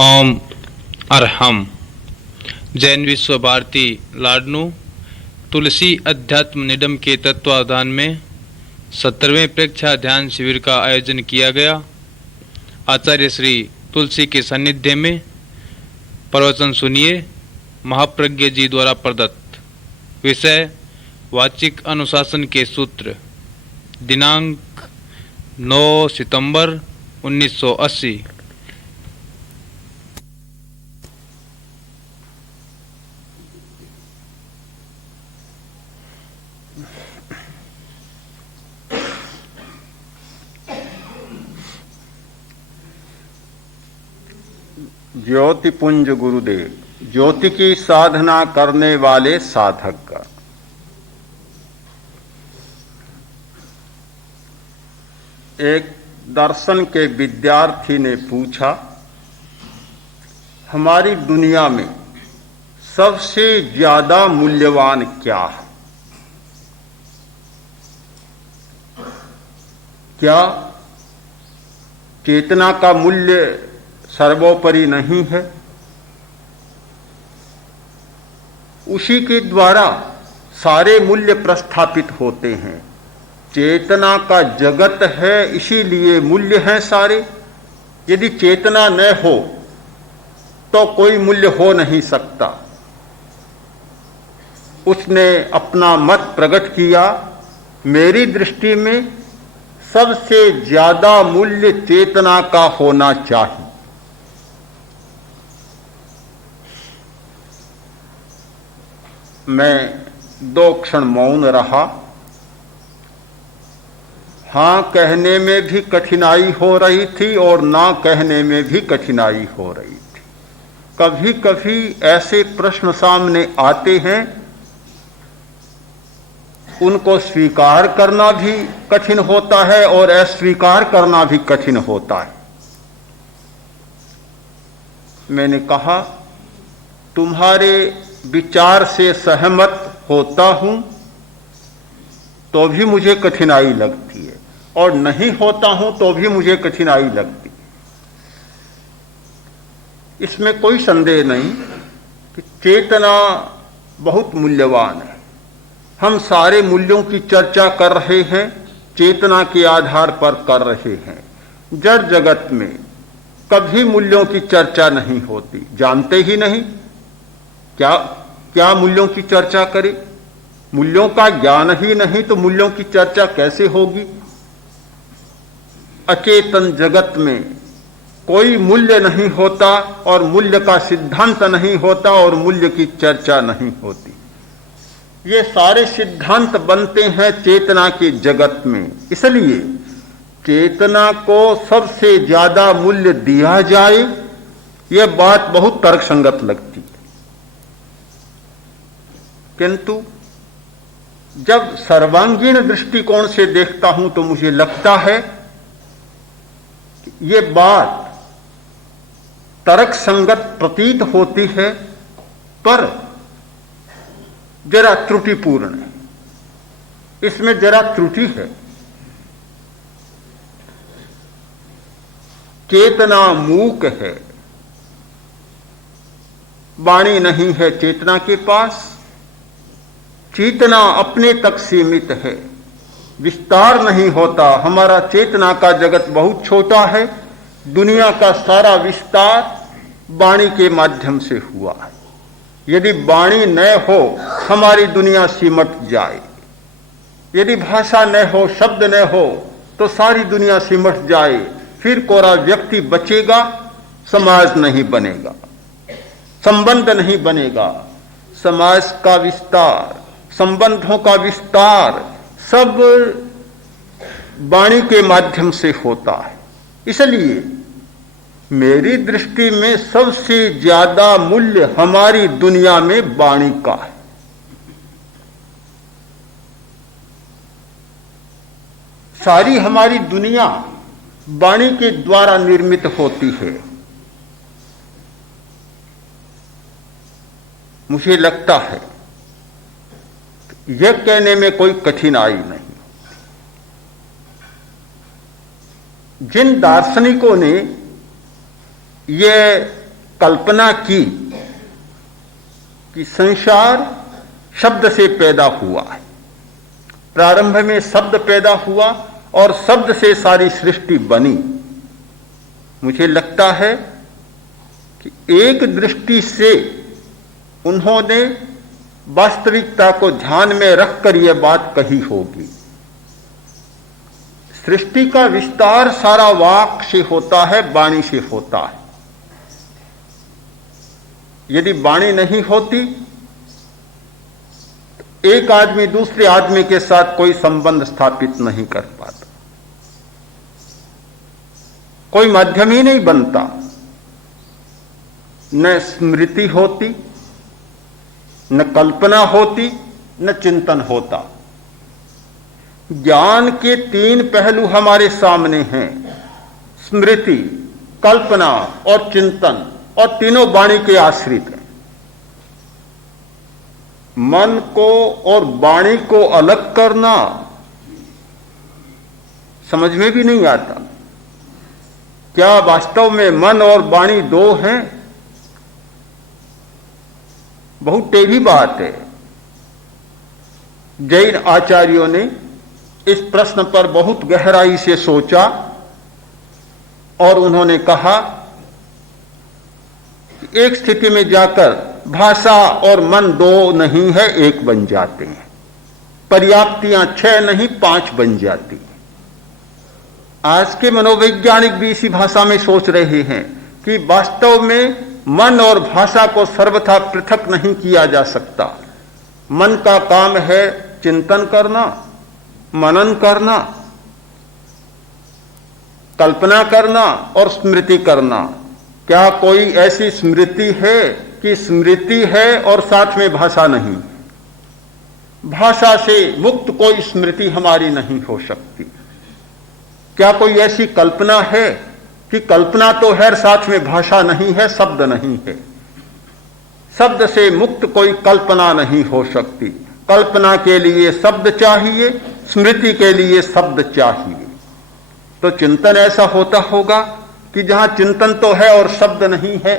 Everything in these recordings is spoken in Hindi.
ओम अरहम। जैन विश्व भारती लाडनू तुलसी अध्यात्म निडम के तत्वावधान में 17वें प्रेक्षा ध्यान शिविर का आयोजन किया गया। आचार्य श्री तुलसी के सानिध्य में प्रवचन सुनिए। महाप्रज्ञ जी द्वारा प्रदत्त। विषय वाचिक अनुशासन के सूत्र। दिनांक 9 सितंबर 1980। ज्योतिपुंज गुरुदेव, ज्योति की साधना करने वाले साधक का। एक दर्शन के विद्यार्थी ने पूछा, हमारी दुनिया में सबसे ज्यादा मूल्यवान क्या है? क्या चेतना का मूल्य सर्वोपरि नहीं है? उसी के द्वारा सारे मूल्य प्रस्थापित होते हैं। चेतना का जगत है, इसीलिए मूल्य हैं सारे। यदि चेतना न हो तो कोई मूल्य हो नहीं सकता। उसने अपना मत प्रकट किया, मेरी दृष्टि में सबसे ज्यादा मूल्य चेतना का होना चाहिए। मैं 2 क्षण मौन रहा। हां कहने में भी कठिनाई हो रही थी और ना कहने में भी कठिनाई हो रही थी। कभी कभी ऐसे प्रश्न सामने आते हैं, उनको स्वीकार करना भी कठिन होता है और अस्वीकार करना भी कठिन होता है। मैंने कहा, तुम्हारे विचार से सहमत होता हूं तो भी मुझे कठिनाई लगती है, और नहीं होता हूं तो भी मुझे कठिनाई लगती है। इसमें कोई संदेह नहीं कि चेतना बहुत मूल्यवान है। हम सारे मूल्यों की चर्चा कर रहे हैं, चेतना के आधार पर कर रहे हैं। जड़ जगत में कभी मूल्यों की चर्चा नहीं होती, जानते ही नहीं। क्या मूल्यों की चर्चा करें? मूल्यों का ज्ञान ही नहीं तो मूल्यों की चर्चा कैसे होगी? अचेतन जगत में कोई मूल्य नहीं होता और मूल्य का सिद्धांत नहीं होता और मूल्य की चर्चा नहीं होती। ये सारे सिद्धांत बनते हैं चेतना के जगत में। इसलिए चेतना को सबसे ज्यादा मूल्य दिया जाए, यह बात बहुत तर्कसंगत लगती है। किंतु जब सर्वांगीण दृष्टिकोण से देखता हूं तो मुझे लगता है कि ये बात तर्कसंगत प्रतीत होती है, पर जरा त्रुटिपूर्ण है। इसमें जरा त्रुटि है। चेतना मूक है, वाणी नहीं है चेतना के पास। चेतना अपने तक सीमित है, विस्तार नहीं होता। हमारा चेतना का जगत बहुत छोटा है। दुनिया का सारा विस्तार वाणी के माध्यम से हुआ है। यदि वाणी न हो, हमारी दुनिया सिमट जाए। यदि भाषा न हो, शब्द न हो, तो सारी दुनिया सिमट जाए। फिर कोरा व्यक्ति बचेगा, समाज नहीं बनेगा, संबंध नहीं बनेगा। समाज का विस्तार, संबंधों का विस्तार सब वाणी के माध्यम से होता है। इसलिए मेरी दृष्टि में सबसे ज्यादा मूल्य हमारी दुनिया में वाणी का है। सारी हमारी दुनिया वाणी के द्वारा निर्मित होती है। मुझे लगता है यह कहने में कोई कठिनाई नहीं। जिन दार्शनिकों ने ये कल्पना की कि संसार शब्द से पैदा हुआ है। प्रारंभ में शब्द पैदा हुआ और शब्द से सारी सृष्टि बनी। मुझे लगता है कि एक दृष्टि से उन्होंने वास्तविकता को ध्यान में रखकर यह बात कही होगी। सृष्टि का विस्तार सारा वाक से होता है, वाणी से होता है। यदि वाणी नहीं होती तो एक आदमी दूसरे आदमी के साथ कोई संबंध स्थापित नहीं कर पाता, कोई माध्यम ही नहीं बनता। न स्मृति होती, न कल्पना होती, न चिंतन होता। ज्ञान के तीन पहलू हमारे सामने हैं, स्मृति, कल्पना और चिंतन, और तीनों वाणी के आश्रित हैं। मन को और वाणी को अलग करना समझ में भी नहीं आता। क्या वास्तव में मन और वाणी दो हैं? बहुत टेढ़ी बात है। जैन आचार्यों ने इस प्रश्न पर बहुत गहराई से सोचा और उन्होंने कहा कि एक स्थिति में जाकर भाषा और मन दो नहीं है, एक बन जाते हैं। पर्याप्तियां 6 नहीं 5 बन जाती हैं। आज के मनोवैज्ञानिक भी इसी भाषा में सोच रहे हैं कि वास्तव में मन और भाषा को सर्वथा पृथक नहीं किया जा सकता। मन का काम है चिंतन करना, मनन करना, कल्पना करना और स्मृति करना। क्या कोई ऐसी स्मृति है कि स्मृति है और साथ में भाषा नहीं? भाषा से मुक्त कोई स्मृति हमारी नहीं हो सकती। क्या कोई ऐसी कल्पना है कि कल्पना तो है साथ में भाषा नहीं है, शब्द नहीं है? शब्द से मुक्त कोई कल्पना नहीं हो सकती। कल्पना के लिए शब्द चाहिए, स्मृति के लिए शब्द चाहिए। तो चिंतन ऐसा होता होगा कि जहां चिंतन तो है और शब्द नहीं है।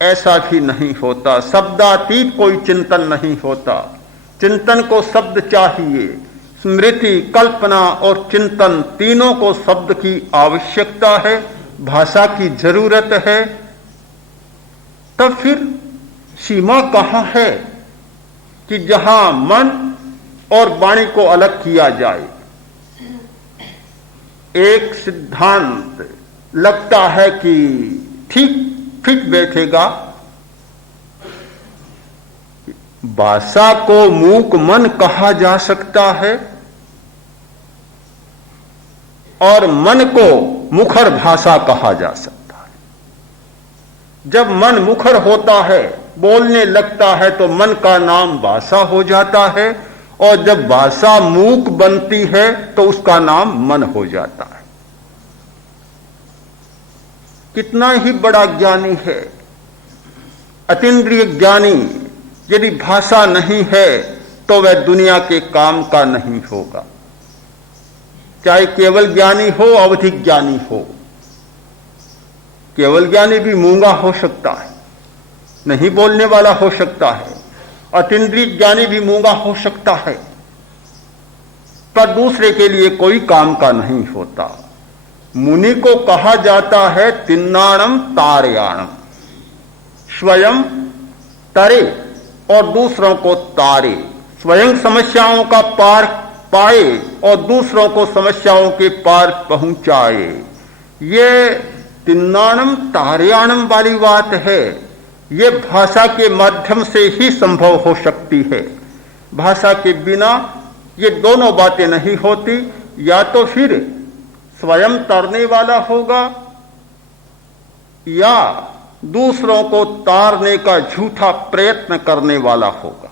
ऐसा भी नहीं होता। शब्दातीत कोई चिंतन नहीं होता। चिंतन को शब्द चाहिए। स्मृति, कल्पना और चिंतन तीनों को शब्द की आवश्यकता है, भाषा की जरूरत है। तब फिर सीमा कहां है कि जहां मन और वाणी को अलग किया जाए? एक सिद्धांत लगता है कि ठीक फिट बैठेगा। भाषा को मूक मन कहा जा सकता है और मन को मुखर भाषा कहा जा सकता है। जब मन मुखर होता है, बोलने लगता है, तो मन का नाम भाषा हो जाता है, और जब भाषा मूक बनती है तो उसका नाम मन हो जाता है। कितना ही बड़ा ज्ञानी है, अतीन्द्रिय ज्ञानी, यदि भाषा नहीं है तो वह दुनिया के काम का नहीं होगा। चाहे केवल ज्ञानी हो, अवधिक ज्ञानी हो। केवल ज्ञानी भी मूंगा हो सकता है, नहीं बोलने वाला हो सकता है। अतीन्द्रिय ज्ञानी भी मूंगा हो सकता है, पर दूसरे के लिए कोई काम का नहीं होता। मुनि को कहा जाता है तिन्नाणम तारयाणम, स्वयं तरे और दूसरों को तारे। स्वयं समस्याओं का पार पाए और दूसरों को समस्याओं के पार पहुंचाए। ये तिन्नाणम तारयाणम वाली बात है। ये भाषा के माध्यम से ही संभव हो सकती है। भाषा के बिना ये दोनों बातें नहीं होती। या तो फिर स्वयं तरने वाला होगा या दूसरों को तारने का झूठा प्रयत्न करने वाला होगा,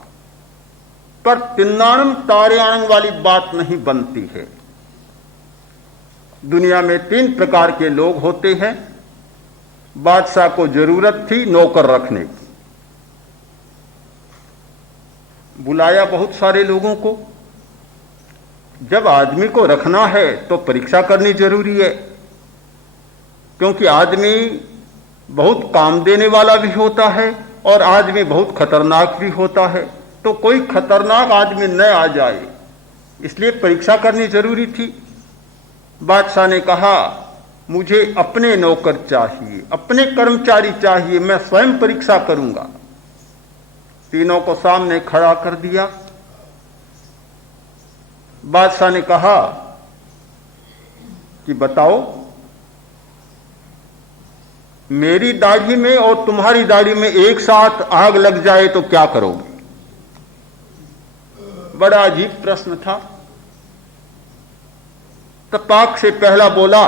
पर तिन्नाणम तारयाणम वाली बात नहीं बनती है। दुनिया में 3 प्रकार के लोग होते हैं। बादशाह को जरूरत थी नौकर रखने की, बुलाया बहुत सारे लोगों को। जब आदमी को रखना है तो परीक्षा करनी जरूरी है, क्योंकि आदमी बहुत काम देने वाला भी होता है और आदमी बहुत खतरनाक भी होता है। तो कोई खतरनाक आदमी न आ जाए, इसलिए परीक्षा करनी जरूरी थी। बादशाह ने कहा, मुझे अपने नौकर चाहिए, अपने कर्मचारी चाहिए, मैं स्वयं परीक्षा करूंगा। तीनों को सामने खड़ा कर दिया। बादशाह ने कहा कि बताओ, मेरी दाढ़ी में और तुम्हारी दाढ़ी में एक साथ आग लग जाए तो क्या करोगे? बड़ा अजीब प्रश्न था। तपाक से पहला बोला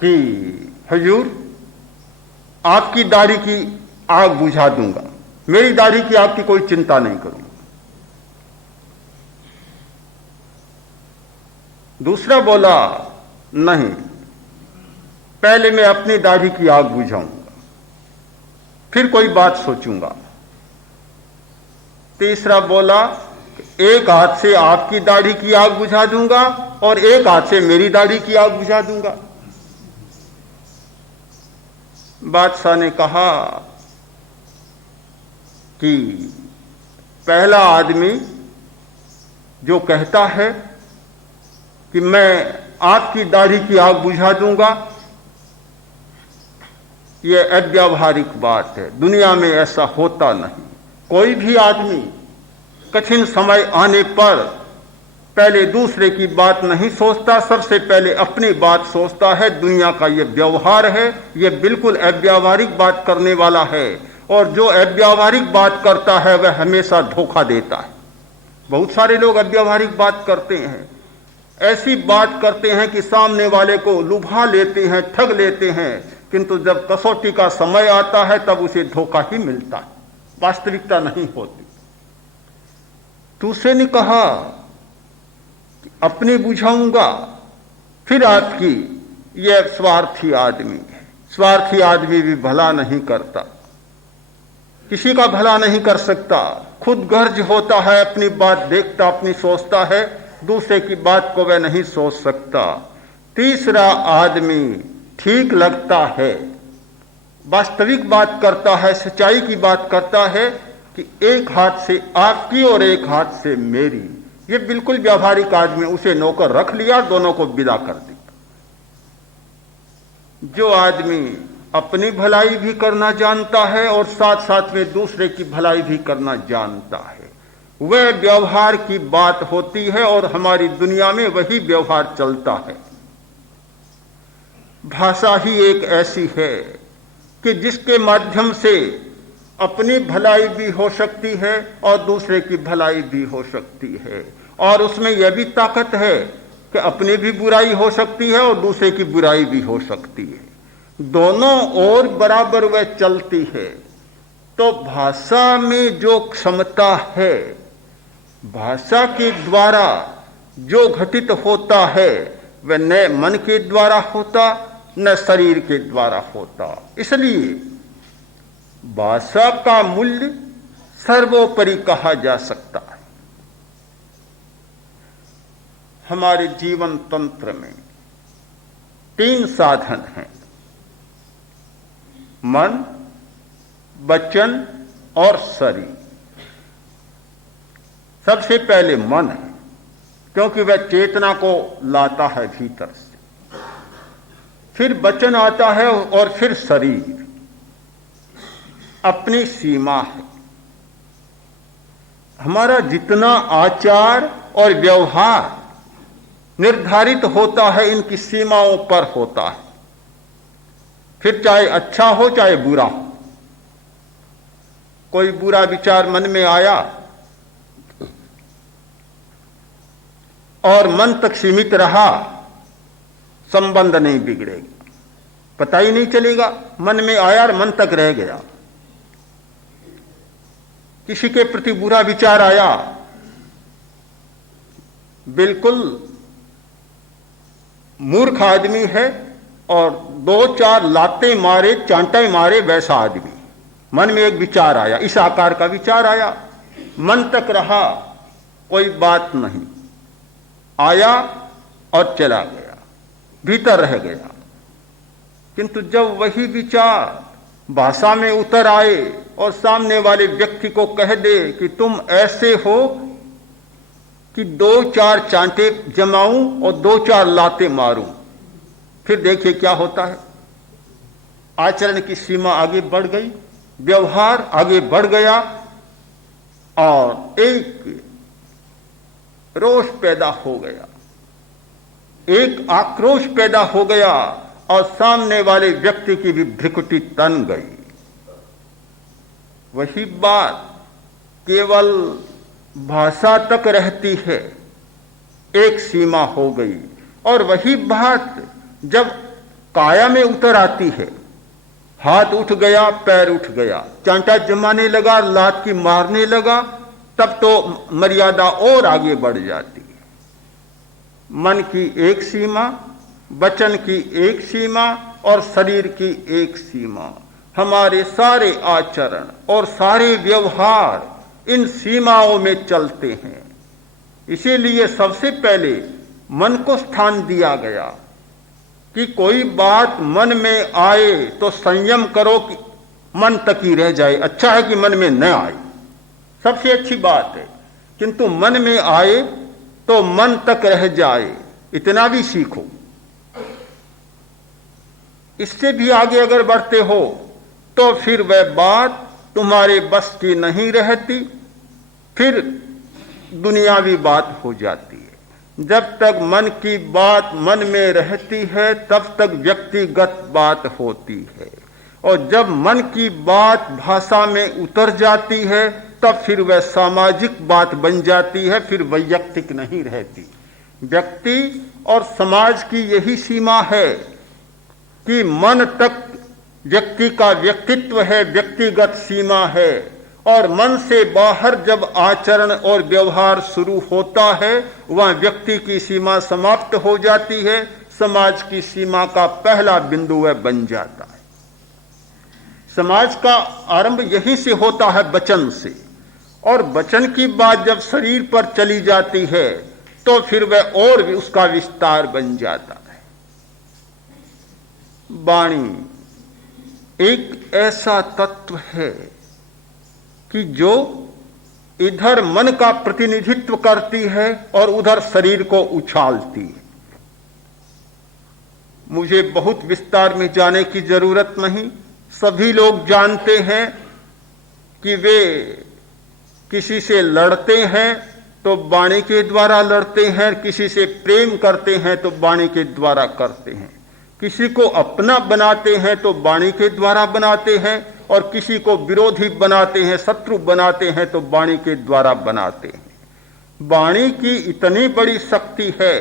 कि हुजूर, आपकी दाढ़ी की आग बुझा दूंगा, मेरी दाढ़ी की आग की कोई चिंता नहीं करूंगा। दूसरा बोला, नहीं, पहले मैं अपनी दाढ़ी की आग बुझाऊंगा, फिर कोई बात सोचूंगा। तीसरा बोला, एक हाथ से आपकी दाढ़ी की आग बुझा दूंगा और एक हाथ से मेरी दाढ़ी की आग बुझा दूंगा। बादशाह ने कहा कि पहला आदमी जो कहता है कि मैं आपकी दाढ़ी की आग बुझा दूंगा, यह अव्यावहारिक बात है, दुनिया में ऐसा होता नहीं। कोई भी आदमी कठिन समय आने पर पहले दूसरे की बात नहीं सोचता, सबसे पहले अपनी बात सोचता है। दुनिया का यह व्यवहार है, यह बिल्कुल अव्यावहारिक बात करने वाला है, और जो अव्यावहारिक बात करता है वह हमेशा धोखा देता है। बहुत सारे लोग अव्यावहारिक बात करते हैं, ऐसी बात करते हैं कि सामने वाले को लुभा लेते हैं, ठग लेते हैं, किंतु जब कसौटी का समय आता है तब उसे धोखा ही मिलता है, वास्तविकता नहीं होती। दूसरे ने कहा कि अपने बुझाऊंगा, फिर आपकी, यह स्वार्थी आदमी है। स्वार्थी आदमी भी भला नहीं करता, किसी का भला नहीं कर सकता, खुद गर्ज होता है, अपनी बात देखता, अपनी सोचता है, दूसरे की बात को वह नहीं सोच सकता। तीसरा आदमी ठीक लगता है, वास्तविक बात करता है, सच्चाई की बात करता है कि एक हाथ से आपकी और एक हाथ से मेरी। ये बिल्कुल व्यावहारिक आदमी, उसे नौकर रख लिया, दोनों को विदा कर दिया। जो आदमी अपनी भलाई भी करना जानता है और साथ साथ में दूसरे की भलाई भी करना जानता है, वह व्यवहार की बात होती है, और हमारी दुनिया में वही व्यवहार चलता है। भाषा ही एक ऐसी है कि जिसके माध्यम से अपनी भलाई भी हो सकती है और दूसरे की भलाई भी हो सकती है, और उसमें यह भी ताकत है कि अपनी भी बुराई हो सकती है और दूसरे की बुराई भी हो सकती है, दोनों ओर बराबर वह चलती है। तो भाषा में जो क्षमता है, भाषा के द्वारा जो घटित होता है, वह न मन के द्वारा होता, न शरीर के द्वारा होता। इसलिए भाषा का मूल्य सर्वोपरि कहा जा सकता है। हमारे जीवन तंत्र में 3 साधन हैं, मन, वचन और शरीर। सबसे पहले मन है, क्योंकि वह चेतना को लाता है भीतर से, फिर वचन आता है और फिर शरीर। अपनी सीमा है। हमारा जितना आचार और व्यवहार निर्धारित होता है इनकी सीमाओं पर होता है, फिर चाहे अच्छा हो चाहे बुरा हो। कोई बुरा विचार मन में आया और मन तक सीमित रहा, संबंध नहीं बिगड़ेगा, पता ही नहीं चलेगा, मन में आया और मन तक रह गया। किसी के प्रति बुरा विचार आया, बिल्कुल मूर्ख आदमी है और 2-4 लाते मारे, चांटे मारे, वैसा आदमी। मन में एक विचार आया, इस आकार का विचार आया, मन तक रहा, कोई बात नहीं, आया और चला गया, भीतर रह गया, किंतु जब वही विचार भाषा में उतर आए और सामने वाले व्यक्ति को कह दे कि तुम ऐसे हो कि 2-4 चांटे जमाऊं और 2-4 लाते मारूं, फिर देखिए क्या होता है। आचरण की सीमा आगे बढ़ गई, व्यवहार आगे बढ़ गया और एक रोष पैदा हो गया, एक आक्रोश पैदा हो गया और सामने वाले व्यक्ति की भी भ्रिकुटी तन गई। वही बात केवल भाषा तक रहती है, एक सीमा हो गई, और वही बात जब काया में उतर आती है, हाथ उठ गया, पैर उठ गया, चांटा जमाने लगा, लात की मारने लगा, तब तो मर्यादा और आगे बढ़ जाती है। मन की एक सीमा, वचन की एक सीमा और शरीर की एक सीमा। हमारे सारे आचरण और सारे व्यवहार इन सीमाओं में चलते हैं। इसीलिए सबसे पहले मन को स्थान दिया गया कि कोई बात मन में आए तो संयम करो कि मन तक ही रह जाए। अच्छा है कि मन में न आए, सबसे अच्छी बात है, किंतु मन में आए तो मन तक रह जाए, इतना भी सीखो। इससे भी आगे अगर बढ़ते हो तो फिर वह बात तुम्हारे बस की नहीं रहती, फिर दुनियावी बात हो जाती है। जब तक मन की बात मन में रहती है तब तक व्यक्तिगत बात होती है, और जब मन की बात भाषा में उतर जाती है तब फिर वह सामाजिक बात बन जाती है, फिर वैयक्तिक नहीं रहती। व्यक्ति और समाज की यही सीमा है कि मन तक व्यक्ति का व्यक्तित्व है, व्यक्तिगत सीमा है, और मन से बाहर जब आचरण और व्यवहार शुरू होता है वह व्यक्ति की सीमा समाप्त हो जाती है, समाज की सीमा का पहला बिंदु वह बन जाता है। समाज का आरंभ यहीं से होता है, वचन से, और वचन की बात जब शरीर पर चली जाती है तो फिर वह और भी उसका विस्तार बन जाता है। वाणी एक ऐसा तत्व है कि जो इधर मन का प्रतिनिधित्व करती है और उधर शरीर को उछालती है। मुझे बहुत विस्तार में जाने की जरूरत नहीं, सभी लोग जानते हैं कि वे किसी से लड़ते हैं तो वाणी के द्वारा लड़ते हैं, किसी से प्रेम करते हैं तो वाणी के द्वारा करते हैं, किसी को अपना बनाते हैं तो वाणी के द्वारा बनाते हैं, और किसी को विरोधी बनाते हैं, शत्रु बनाते हैं तो वाणी के द्वारा बनाते हैं। वाणी की इतनी बड़ी शक्ति है,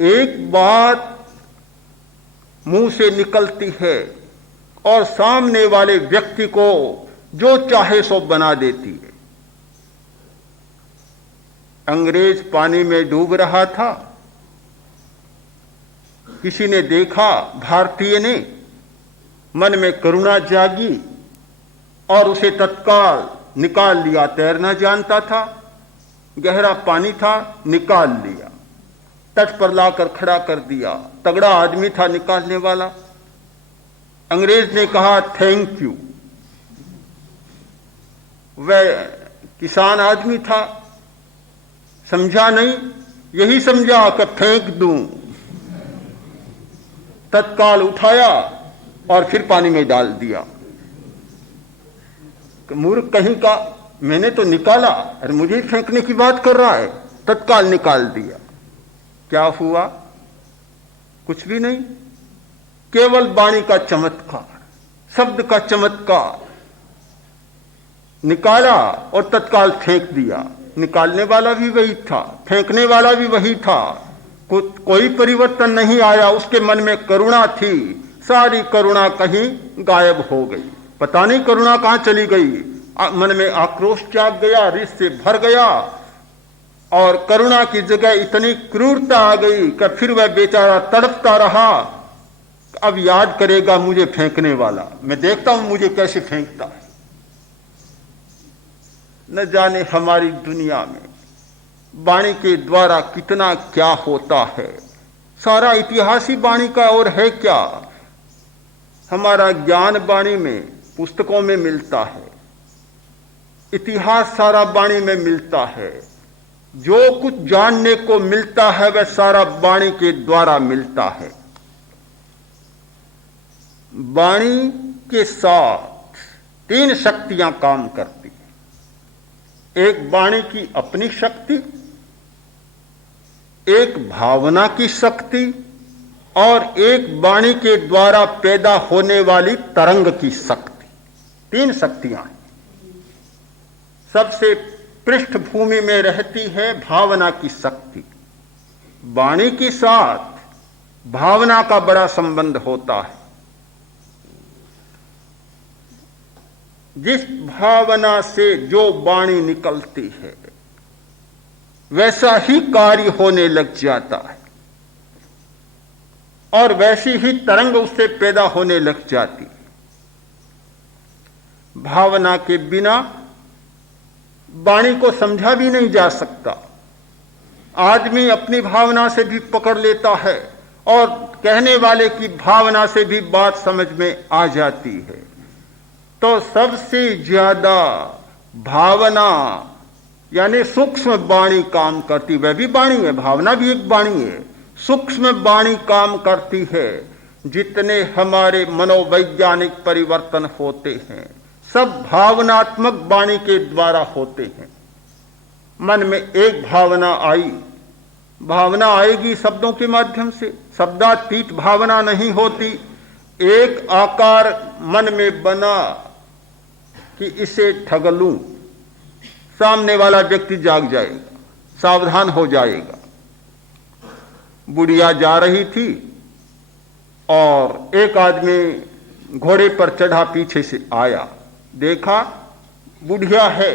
एक बात मुंह से निकलती है और सामने वाले व्यक्ति को जो चाहे सो बना देती है। अंग्रेज पानी में डूब रहा था, किसी ने देखा, भारतीय ने, मन में करुणा जागी और उसे तत्काल निकाल लिया। तैरना जानता था, गहरा पानी था, निकाल लिया, तट पर लाकर खड़ा कर दिया। तगड़ा आदमी था निकालने वाला। अंग्रेज ने कहा थैंक यू। वह किसान आदमी था, समझा नहीं, यही समझा कि फेंक दूं। तत्काल उठाया और फिर पानी में डाल दिया। मूर्ख कहीं का, मैंने तो निकाला, अरे मुझे फेंकने की बात कर रहा है। तत्काल निकाल दिया। क्या हुआ? कुछ भी नहीं, केवल वाणी का चमत्कार, शब्द का चमत्कार। निकाला और तत्काल फेंक दिया। निकालने वाला भी वही था, फेंकने वाला भी वही था। कोई परिवर्तन नहीं आया। उसके मन में करुणा थी, सारी करुणा कहीं गायब हो गई। पता नहीं करुणा कहां चली गई। मन में आक्रोश जाग गया, रिस से भर गया, और करुणा की जगह इतनी क्रूरता आ गई कि फिर वह बेचारा तड़पता रहा। अब याद करेगा मुझे फेंकने वाला, मैं देखता हूं मुझे कैसे फेंकता है। न जाने हमारी दुनिया में वाणी के द्वारा कितना क्या होता है। सारा इतिहास ही वाणी का और है क्या। हमारा ज्ञान वाणी में, पुस्तकों में मिलता है, इतिहास सारा वाणी में मिलता है। जो कुछ जानने को मिलता है वह सारा वाणी के द्वारा मिलता है। वाणी के साथ 3 शक्तियां काम करती हैं। एक वाणी की अपनी शक्ति, एक भावना की शक्ति और एक वाणी के द्वारा पैदा होने वाली तरंग की शक्ति। 3 शक्तियां हैं। सबसे पृष्ठभूमि में रहती है भावना की शक्ति। वाणी के साथ भावना का बड़ा संबंध होता है। जिस भावना से जो वाणी निकलती है वैसा ही कार्य होने लग जाता है और वैसी ही तरंग उससे पैदा होने लग जाती है। भावना के बिना वाणी को समझा भी नहीं जा सकता। आदमी अपनी भावना से भी पकड़ लेता है और कहने वाले की भावना से भी बात समझ में आ जाती है। तो सबसे ज्यादा भावना यानी सूक्ष्म वाणी काम करती। वह भी वाणी है, भावना भी एक वाणी है। सूक्ष्म वाणी काम करती है। जितने हमारे मनोवैज्ञानिक परिवर्तन होते हैं सब भावनात्मक वाणी के द्वारा होते हैं। मन में एक भावना आई, भावना आएगी शब्दों के माध्यम से। शब्दातीत भावना नहीं होती। एक आकार मन में बना कि इसे ठग लूं, सामने वाला व्यक्ति जाग जाएगा, सावधान हो जाएगा। बुढ़िया जा रही थी और एक आदमी घोड़े पर चढ़ा पीछे से आया। देखा बुढ़िया है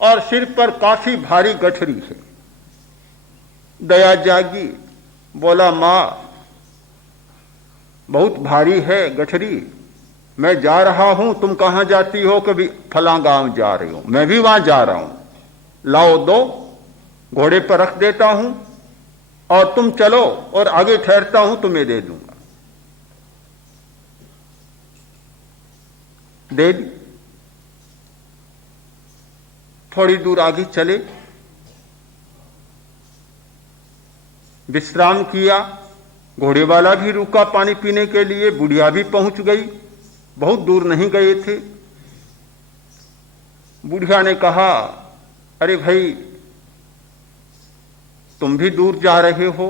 और सिर पर काफी भारी गठरी है। दया जागी, बोला मां बहुत भारी है गठरी, मैं जा रहा हूं, तुम कहां जाती हो? कभी फला गांव जा रही हूं। मैं भी वहां जा रहा हूं, लाओ दो, घोड़े पर रख देता हूं और तुम चलो और आगे ठहरता हूं तुम्हें दे दूंगा। दे दी। थोड़ी दूर आगे चले, विश्राम किया, घोड़े वाला भी रुका पानी पीने के लिए, बुढ़िया भी पहुंच गई। बहुत दूर नहीं गए थे। बुढ़िया ने कहा, अरे भाई तुम भी दूर जा रहे हो,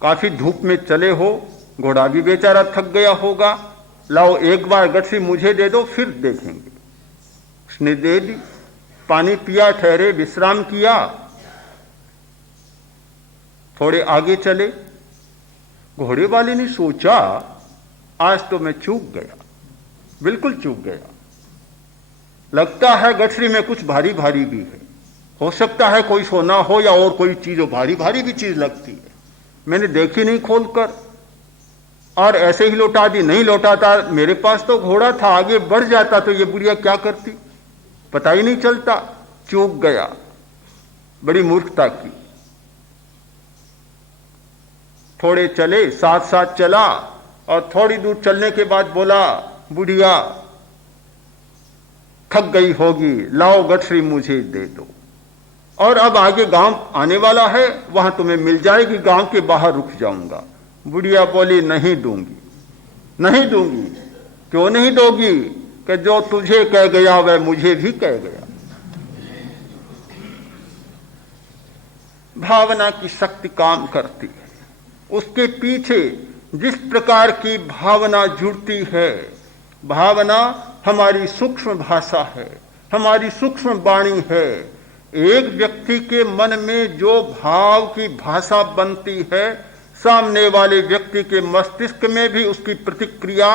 काफी धूप में चले हो, घोड़ा भी बेचारा थक गया होगा, लाओ एक बार गठरी मुझे दे दो फिर देखेंगे। उसने दे दी, पानी पिया, ठहरे, विश्राम किया। थोड़े आगे चले, घोड़े वाले ने सोचा आज तो मैं चूक गया, बिल्कुल चूक गया। लगता है गठरी में कुछ भारी भारी भी है, हो सकता है कोई सोना हो या और कोई चीज हो, भारी भारी भी चीज लगती है। मैंने देखी नहीं खोलकर और ऐसे ही लौटा दी। नहीं लौटाता, मेरे पास तो घोड़ा था, आगे बढ़ जाता तो ये बुढ़िया क्या करती, पता ही नहीं चलता। चूक गया, बड़ी मूर्खता की। थोड़े चले, साथ साथ चला और थोड़ी दूर चलने के बाद बोला, बुढ़िया थक गई होगी, लाओ गठरी मुझे दे दो और अब आगे गांव आने वाला है, वहां तुम्हें मिल जाएगी, गांव के बाहर रुक जाऊंगा। बुढ़िया बोली, नहीं दूंगी, नहीं दूंगी। क्यों नहीं दोगी? कि जो तुझे कह गया वह मुझे भी कह गया। भावना की शक्ति काम करती है। उसके पीछे जिस प्रकार की भावना जुड़ती है, भावना हमारी सूक्ष्म भाषा है, हमारी सूक्ष्म वाणी है। एक व्यक्ति के मन में जो भाव की भाषा बनती है, सामने वाले व्यक्ति के मस्तिष्क में भी उसकी प्रतिक्रिया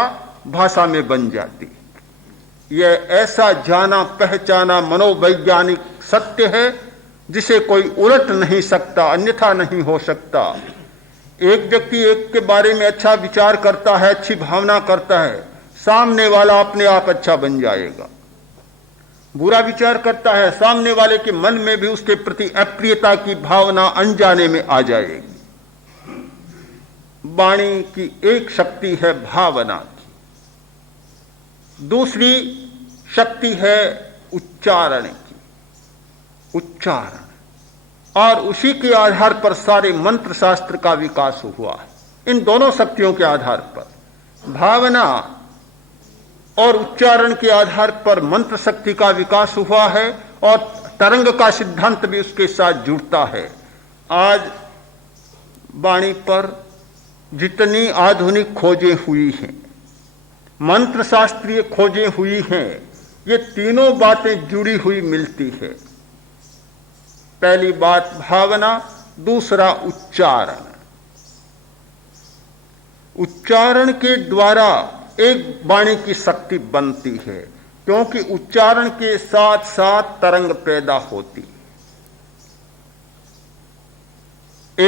भाषा में बन जाती है। यह ऐसा जाना पहचाना मनोवैज्ञानिक सत्य है जिसे कोई उलट नहीं सकता, अन्यथा नहीं हो सकता। एक व्यक्ति एक के बारे में अच्छा विचार करता है, अच्छी भावना करता है, सामने वाला अपने आप अच्छा बन जाएगा। बुरा विचार करता है, सामने वाले के मन में भी उसके प्रति अप्रियता की भावना अनजाने में आ जाएगी। वाणी की एक शक्ति है भावना की, दूसरी शक्ति है उच्चारण की, उच्चारण, और उसी के आधार पर सारे मंत्र शास्त्र का विकास हुआ है। इन दोनों शक्तियों के आधार पर, भावना और उच्चारण के आधार पर मंत्र शक्ति का विकास हुआ है, और तरंग का सिद्धांत भी उसके साथ जुड़ता है। आज वाणी पर जितनी आधुनिक खोजें हुई हैं, मंत्र शास्त्रीय खोजें हुई हैं, ये तीनों बातें जुड़ी हुई मिलती है। पहली बात भावना, दूसरा उच्चारण। उच्चारण के द्वारा एक वाणी की शक्ति बनती है, क्योंकि उच्चारण के साथ साथ तरंग पैदा होती है।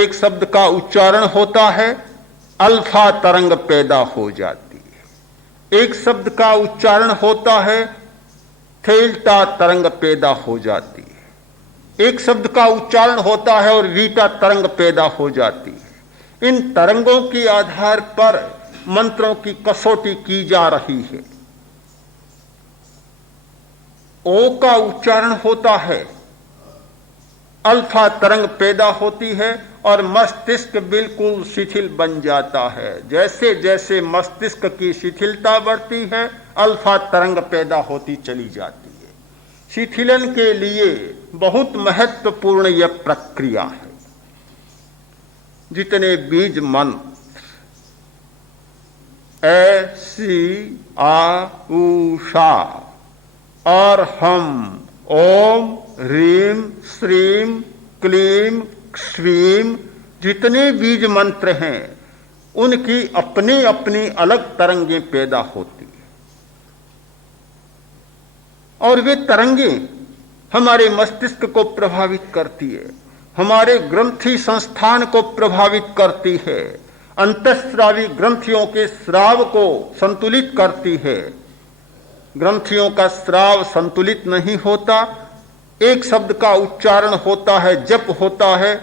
एक शब्द का उच्चारण होता है, अल्फा तरंग पैदा हो जाती है। एक शब्द का उच्चारण होता है, थेल्टा तरंग पैदा हो जाती है। एक शब्द का उच्चारण होता है और वीटा तरंग पैदा हो जाती है। इन तरंगों के आधार पर मंत्रों की कसौटी की जा रही है। ओ का उच्चारण होता है, अल्फा तरंग पैदा होती है और मस्तिष्क बिल्कुल शिथिल बन जाता है। जैसे जैसे मस्तिष्क की शिथिलता बढ़ती है, अल्फा तरंग पैदा होती चली जाती है। शिथिलन के लिए बहुत महत्वपूर्ण यह प्रक्रिया है। जितने बीज मंत्र ए, सी, आ, उ, शा और हम, ओम, ह्रीम, श्रीम, क्लीम, क्ष्वीम, जितने बीज मंत्र हैं, उनकी अपनी अपनी अलग तरंगें पैदा होती हैं, और वे तरंगें हमारे मस्तिष्क को प्रभावित करती है, हमारे ग्रंथि संस्थान को प्रभावित करती है, अंतःस्रावी ग्रंथियों के स्राव को संतुलित करती है। ग्रंथियों का स्राव संतुलित नहीं होता, एक शब्द का उच्चारण होता है, जप होता है,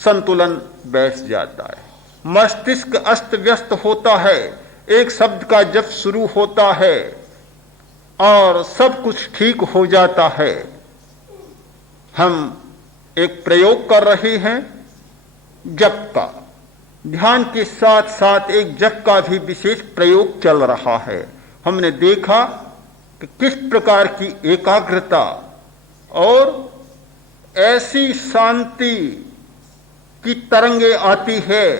संतुलन बैठ जाता है। मस्तिष्क अस्त व्यस्त होता है, एक शब्द का जप शुरू होता है और सब कुछ ठीक हो जाता है। हम एक प्रयोग कर रहे हैं जप का, ध्यान के साथ साथ एक जप का भी विशेष प्रयोग चल रहा है। हमने देखा कि किस प्रकार की एकाग्रता और ऐसी शांति की तरंगे आती है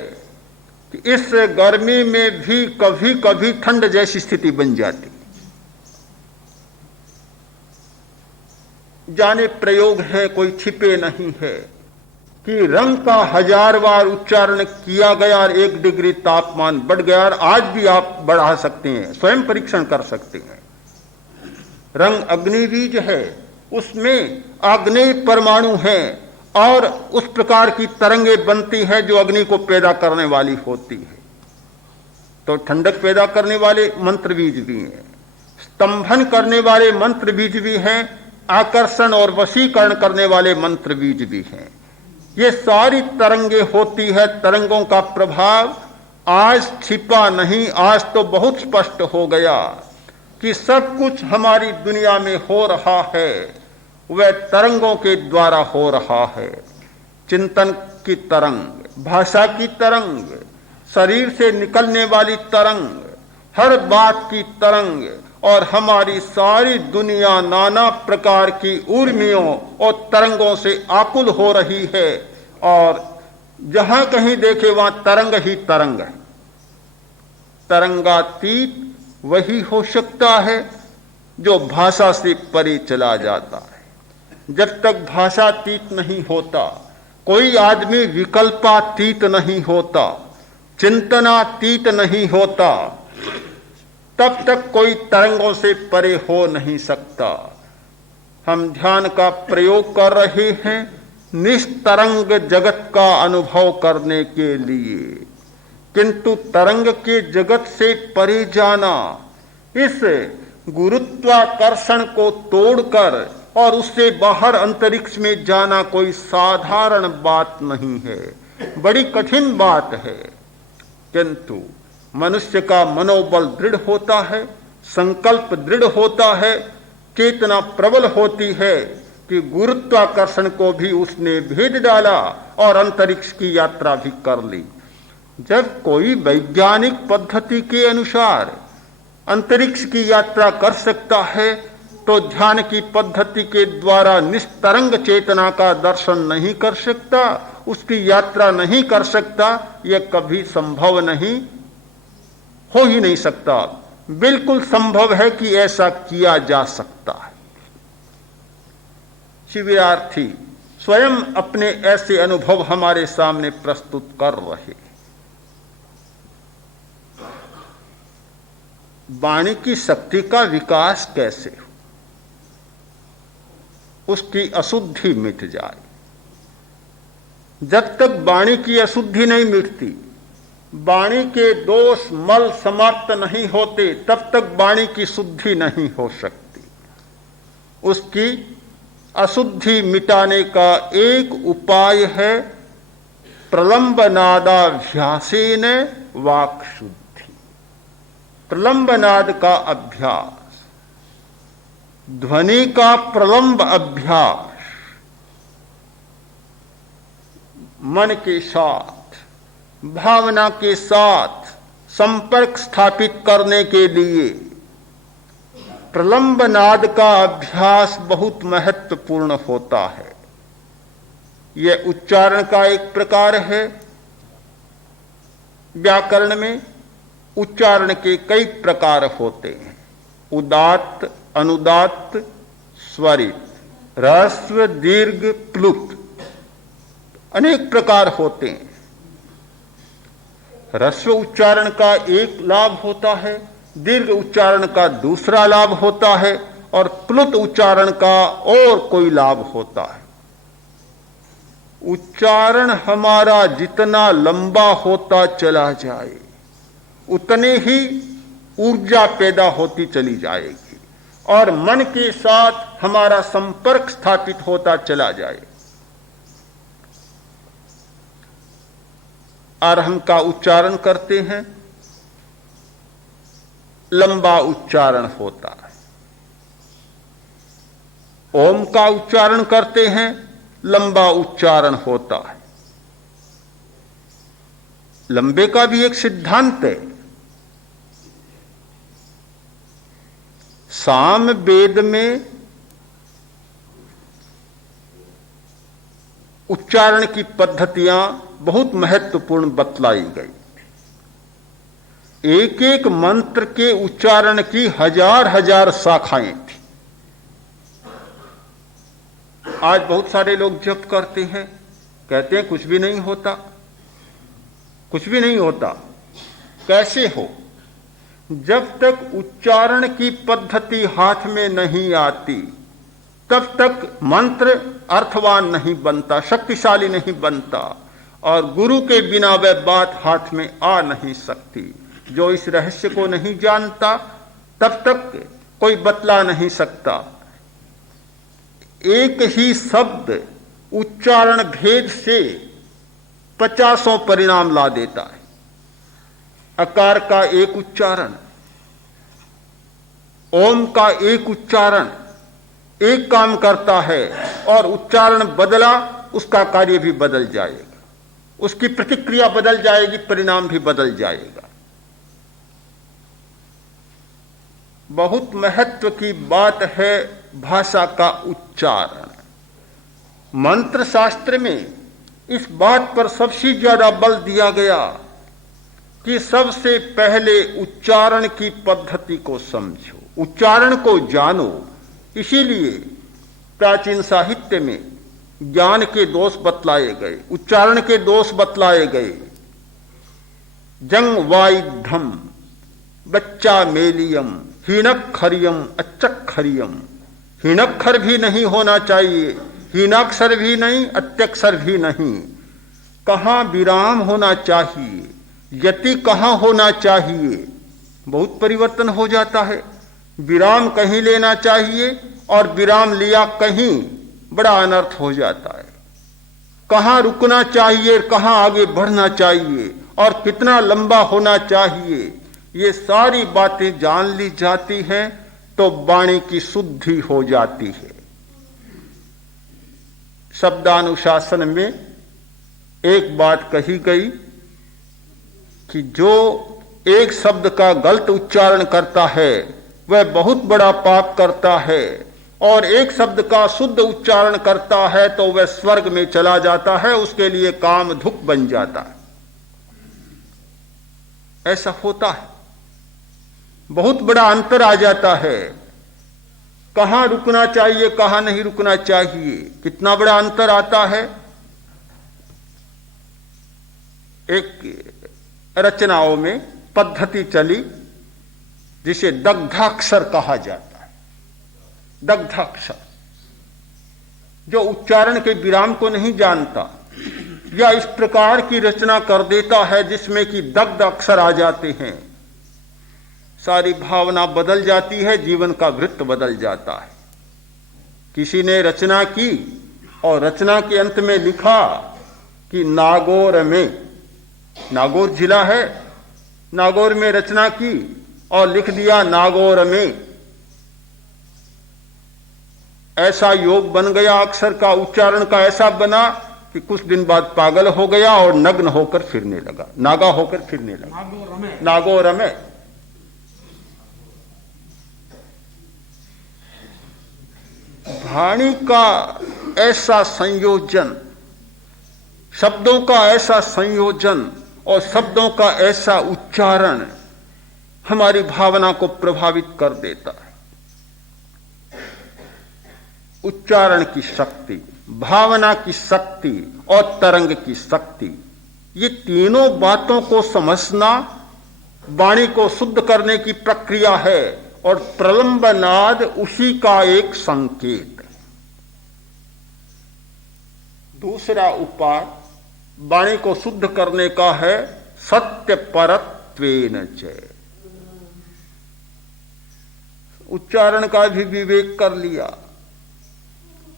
कि इस गर्मी में भी कभी कभी ठंड जैसी स्थिति बन जाती। जाने प्रयोग है, कोई छिपे नहीं है कि रंग का 1000 बार उच्चारण किया गया और 1 डिग्री तापमान बढ़ गया, और आज भी आप बढ़ा सकते हैं, स्वयं परीक्षण कर सकते हैं। रंग अग्निबीज है, उसमें अग्नि परमाणु हैं और उस प्रकार की तरंगे बनती हैं जो अग्नि को पैदा करने वाली होती है। तो ठंडक पैदा करने वाले मंत्र बीज भी हैं, स्तंभन करने वाले मंत्र बीज भी हैं, आकर्षण और वशीकरण करने वाले मंत्र बीज भी हैं। ये सारी तरंगे होती है। तरंगों का प्रभाव आज छिपा नहीं, आज तो बहुत स्पष्ट हो गया कि सब कुछ हमारी दुनिया में हो रहा है वह तरंगों के द्वारा हो रहा है। चिंतन की तरंग, भाषा की तरंग, शरीर से निकलने वाली तरंग, हर बात की तरंग, और हमारी सारी दुनिया नाना प्रकार की ऊर्मियों और तरंगों से आकुल हो रही है, और जहां कहीं देखे वहां तरंग ही तरंग है। तरंगातीत वही हो सकता है जो भाषा से परे चला जाता है। जब तक भाषातीत नहीं होता, कोई आदमी विकल्पातीत नहीं होता, चिंतनातीत नहीं होता, तब तक कोई तरंगों से परे हो नहीं सकता। हम ध्यान का प्रयोग कर रहे हैं निस्तरंग जगत का अनुभव करने के लिए, किंतु तरंग के जगत से परे जाना, इस गुरुत्वाकर्षण को तोड़कर और उससे बाहर अंतरिक्ष में जाना कोई साधारण बात नहीं है, बड़ी कठिन बात है। किंतु मनुष्य का मनोबल दृढ़ होता है, संकल्प दृढ़ होता है, चेतना प्रबल होती है कि गुरुत्वाकर्षण को भी उसने भेद डाला और अंतरिक्ष की यात्रा भी कर ली। जब कोई वैज्ञानिक पद्धति के अनुसार अंतरिक्ष की यात्रा कर सकता है तो ध्यान की पद्धति के द्वारा निस्तरंग चेतना का दर्शन नहीं कर सकता, उसकी यात्रा नहीं कर सकता, यह कभी संभव नहीं, हो ही नहीं सकता। बिल्कुल संभव है कि ऐसा किया जा सकता है। शिविरार्थी स्वयं अपने ऐसे अनुभव हमारे सामने प्रस्तुत कर रहे। वाणी की शक्ति का विकास कैसे हो, उसकी अशुद्धि मिट जाए। जब तक वाणी की अशुद्धि नहीं मिटती, वाणी के दोष मल समाप्त नहीं होते, तब तक वाणी की शुद्धि नहीं हो सकती। उसकी अशुद्धि मिटाने का एक उपाय है प्रलंबनादाभ्यासेन वाक् शुद्धि। प्रलंबनाद का अभ्यास, ध्वनि का प्रलंब अभ्यास मन के साथ, भावना के साथ संपर्क स्थापित करने के लिए प्रलंबनाद का अभ्यास बहुत महत्वपूर्ण होता है। यह उच्चारण का एक प्रकार है। व्याकरण में उच्चारण के कई प्रकार होते हैं, उदात्त, अनुदात्त, स्वरित, ह्रस्व, दीर्घ, प्लुत, अनेक प्रकार होते हैं। ह्रस्व उच्चारण का एक लाभ होता है, दीर्घ उच्चारण का दूसरा लाभ होता है और प्लुत उच्चारण का और कोई लाभ होता है। उच्चारण हमारा जितना लंबा होता चला जाए उतने ही ऊर्जा पैदा होती चली जाएगी और मन के साथ हमारा संपर्क स्थापित होता चला जाए। अरहम का उच्चारण करते हैं, लंबा उच्चारण होता है। ओम का उच्चारण करते हैं, लंबा उच्चारण होता है। लंबे का भी एक सिद्धांत है। साम वेद में उच्चारण की पद्धतियां बहुत महत्वपूर्ण बतलाई गई। एक एक मंत्र के उच्चारण की हजार हजार शाखाएं थी। आज बहुत सारे लोग जप करते हैं, कहते हैं कुछ भी नहीं होता, कुछ भी नहीं होता। कैसे हो? जब तक उच्चारण की पद्धति हाथ में नहीं आती तब तक मंत्र अर्थवान नहीं बनता, शक्तिशाली नहीं बनता और गुरु के बिना वह बात हाथ में आ नहीं सकती। जो इस रहस्य को नहीं जानता तब तक कोई बतला नहीं सकता। एक ही शब्द उच्चारण भेद से 50 परिणाम ला देता है। अकार का एक उच्चारण, ओम का एक उच्चारण एक काम करता है और उच्चारण बदला, उसका कार्य भी बदल जाएगा, उसकी प्रतिक्रिया बदल जाएगी, परिणाम भी बदल जाएगा। बहुत महत्व की बात है भाषा का उच्चारण। मंत्र शास्त्र में इस बात पर सबसे ज्यादा बल दिया गया कि सबसे पहले उच्चारण की पद्धति को समझो, उच्चारण को जानो। इसीलिए प्राचीन साहित्य में ज्ञान के दोष बतलाए गए, उच्चारण के दोष बतलाए गए। जंग वाइद्धम बच्चा मेलियम हीनक्षरियम अच्चक्षरियम। हीनक्षर भी नहीं होना चाहिए, हीनाक्षर भी नहीं, अत्यक्षर भी नहीं। कहाँ विराम होना चाहिए, यति कहाँ होना चाहिए, बहुत परिवर्तन हो जाता है। विराम कहीं लेना चाहिए और विराम लिया कहीं, बड़ा अनर्थ हो जाता है। कहाँ रुकना चाहिए, कहाँ आगे बढ़ना चाहिए और कितना लंबा होना चाहिए, ये सारी बातें जान ली जाती हैं तो वाणी की शुद्धि हो जाती है। शब्दानुशासन में एक बात कही गई कि जो एक शब्द का गलत उच्चारण करता है वह बहुत बड़ा पाप करता है, और एक शब्द का शुद्ध उच्चारण करता है तो वह स्वर्ग में चला जाता है, उसके लिए काम धुक बन जाता है। ऐसा होता है, बहुत बड़ा अंतर आ जाता है। कहां रुकना चाहिए, कहां नहीं रुकना चाहिए, कितना बड़ा अंतर आता है। एक रचनाओं में पद्धति चली जिसे दग्धाक्षर कहा जाता है। दग्धाक्षर जो उच्चारण के विराम को नहीं जानता या इस प्रकार की रचना कर देता है जिसमें कि दग्ध अक्षर आ जाते हैं, सारी भावना बदल जाती है, जीवन का वृत्त बदल जाता है। किसी ने रचना की और रचना के अंत में लिखा कि नागौर में, नागौर जिला है, नागौर में रचना की और लिख दिया नागौर में। ऐसा योग बन गया, अक्षर का उच्चारण का ऐसा बना कि कुछ दिन बाद पागल हो गया और नग्न होकर फिरने लगा, नागा होकर फिरने लगा। नागौर में वाणी का ऐसा संयोजन, शब्दों का ऐसा संयोजन और शब्दों का ऐसा उच्चारण हमारी भावना को प्रभावित कर देता है। उच्चारण की शक्ति, भावना की शक्ति और तरंग की शक्ति, ये तीनों बातों को समझना वाणी को शुद्ध करने की प्रक्रिया है, और प्रलंबनाद उसी का एक संकेत है। दूसरा उपाय वाणी को शुद्ध करने का है सत्य परत्वेन च। उच्चारण का भी विवेक कर लिया,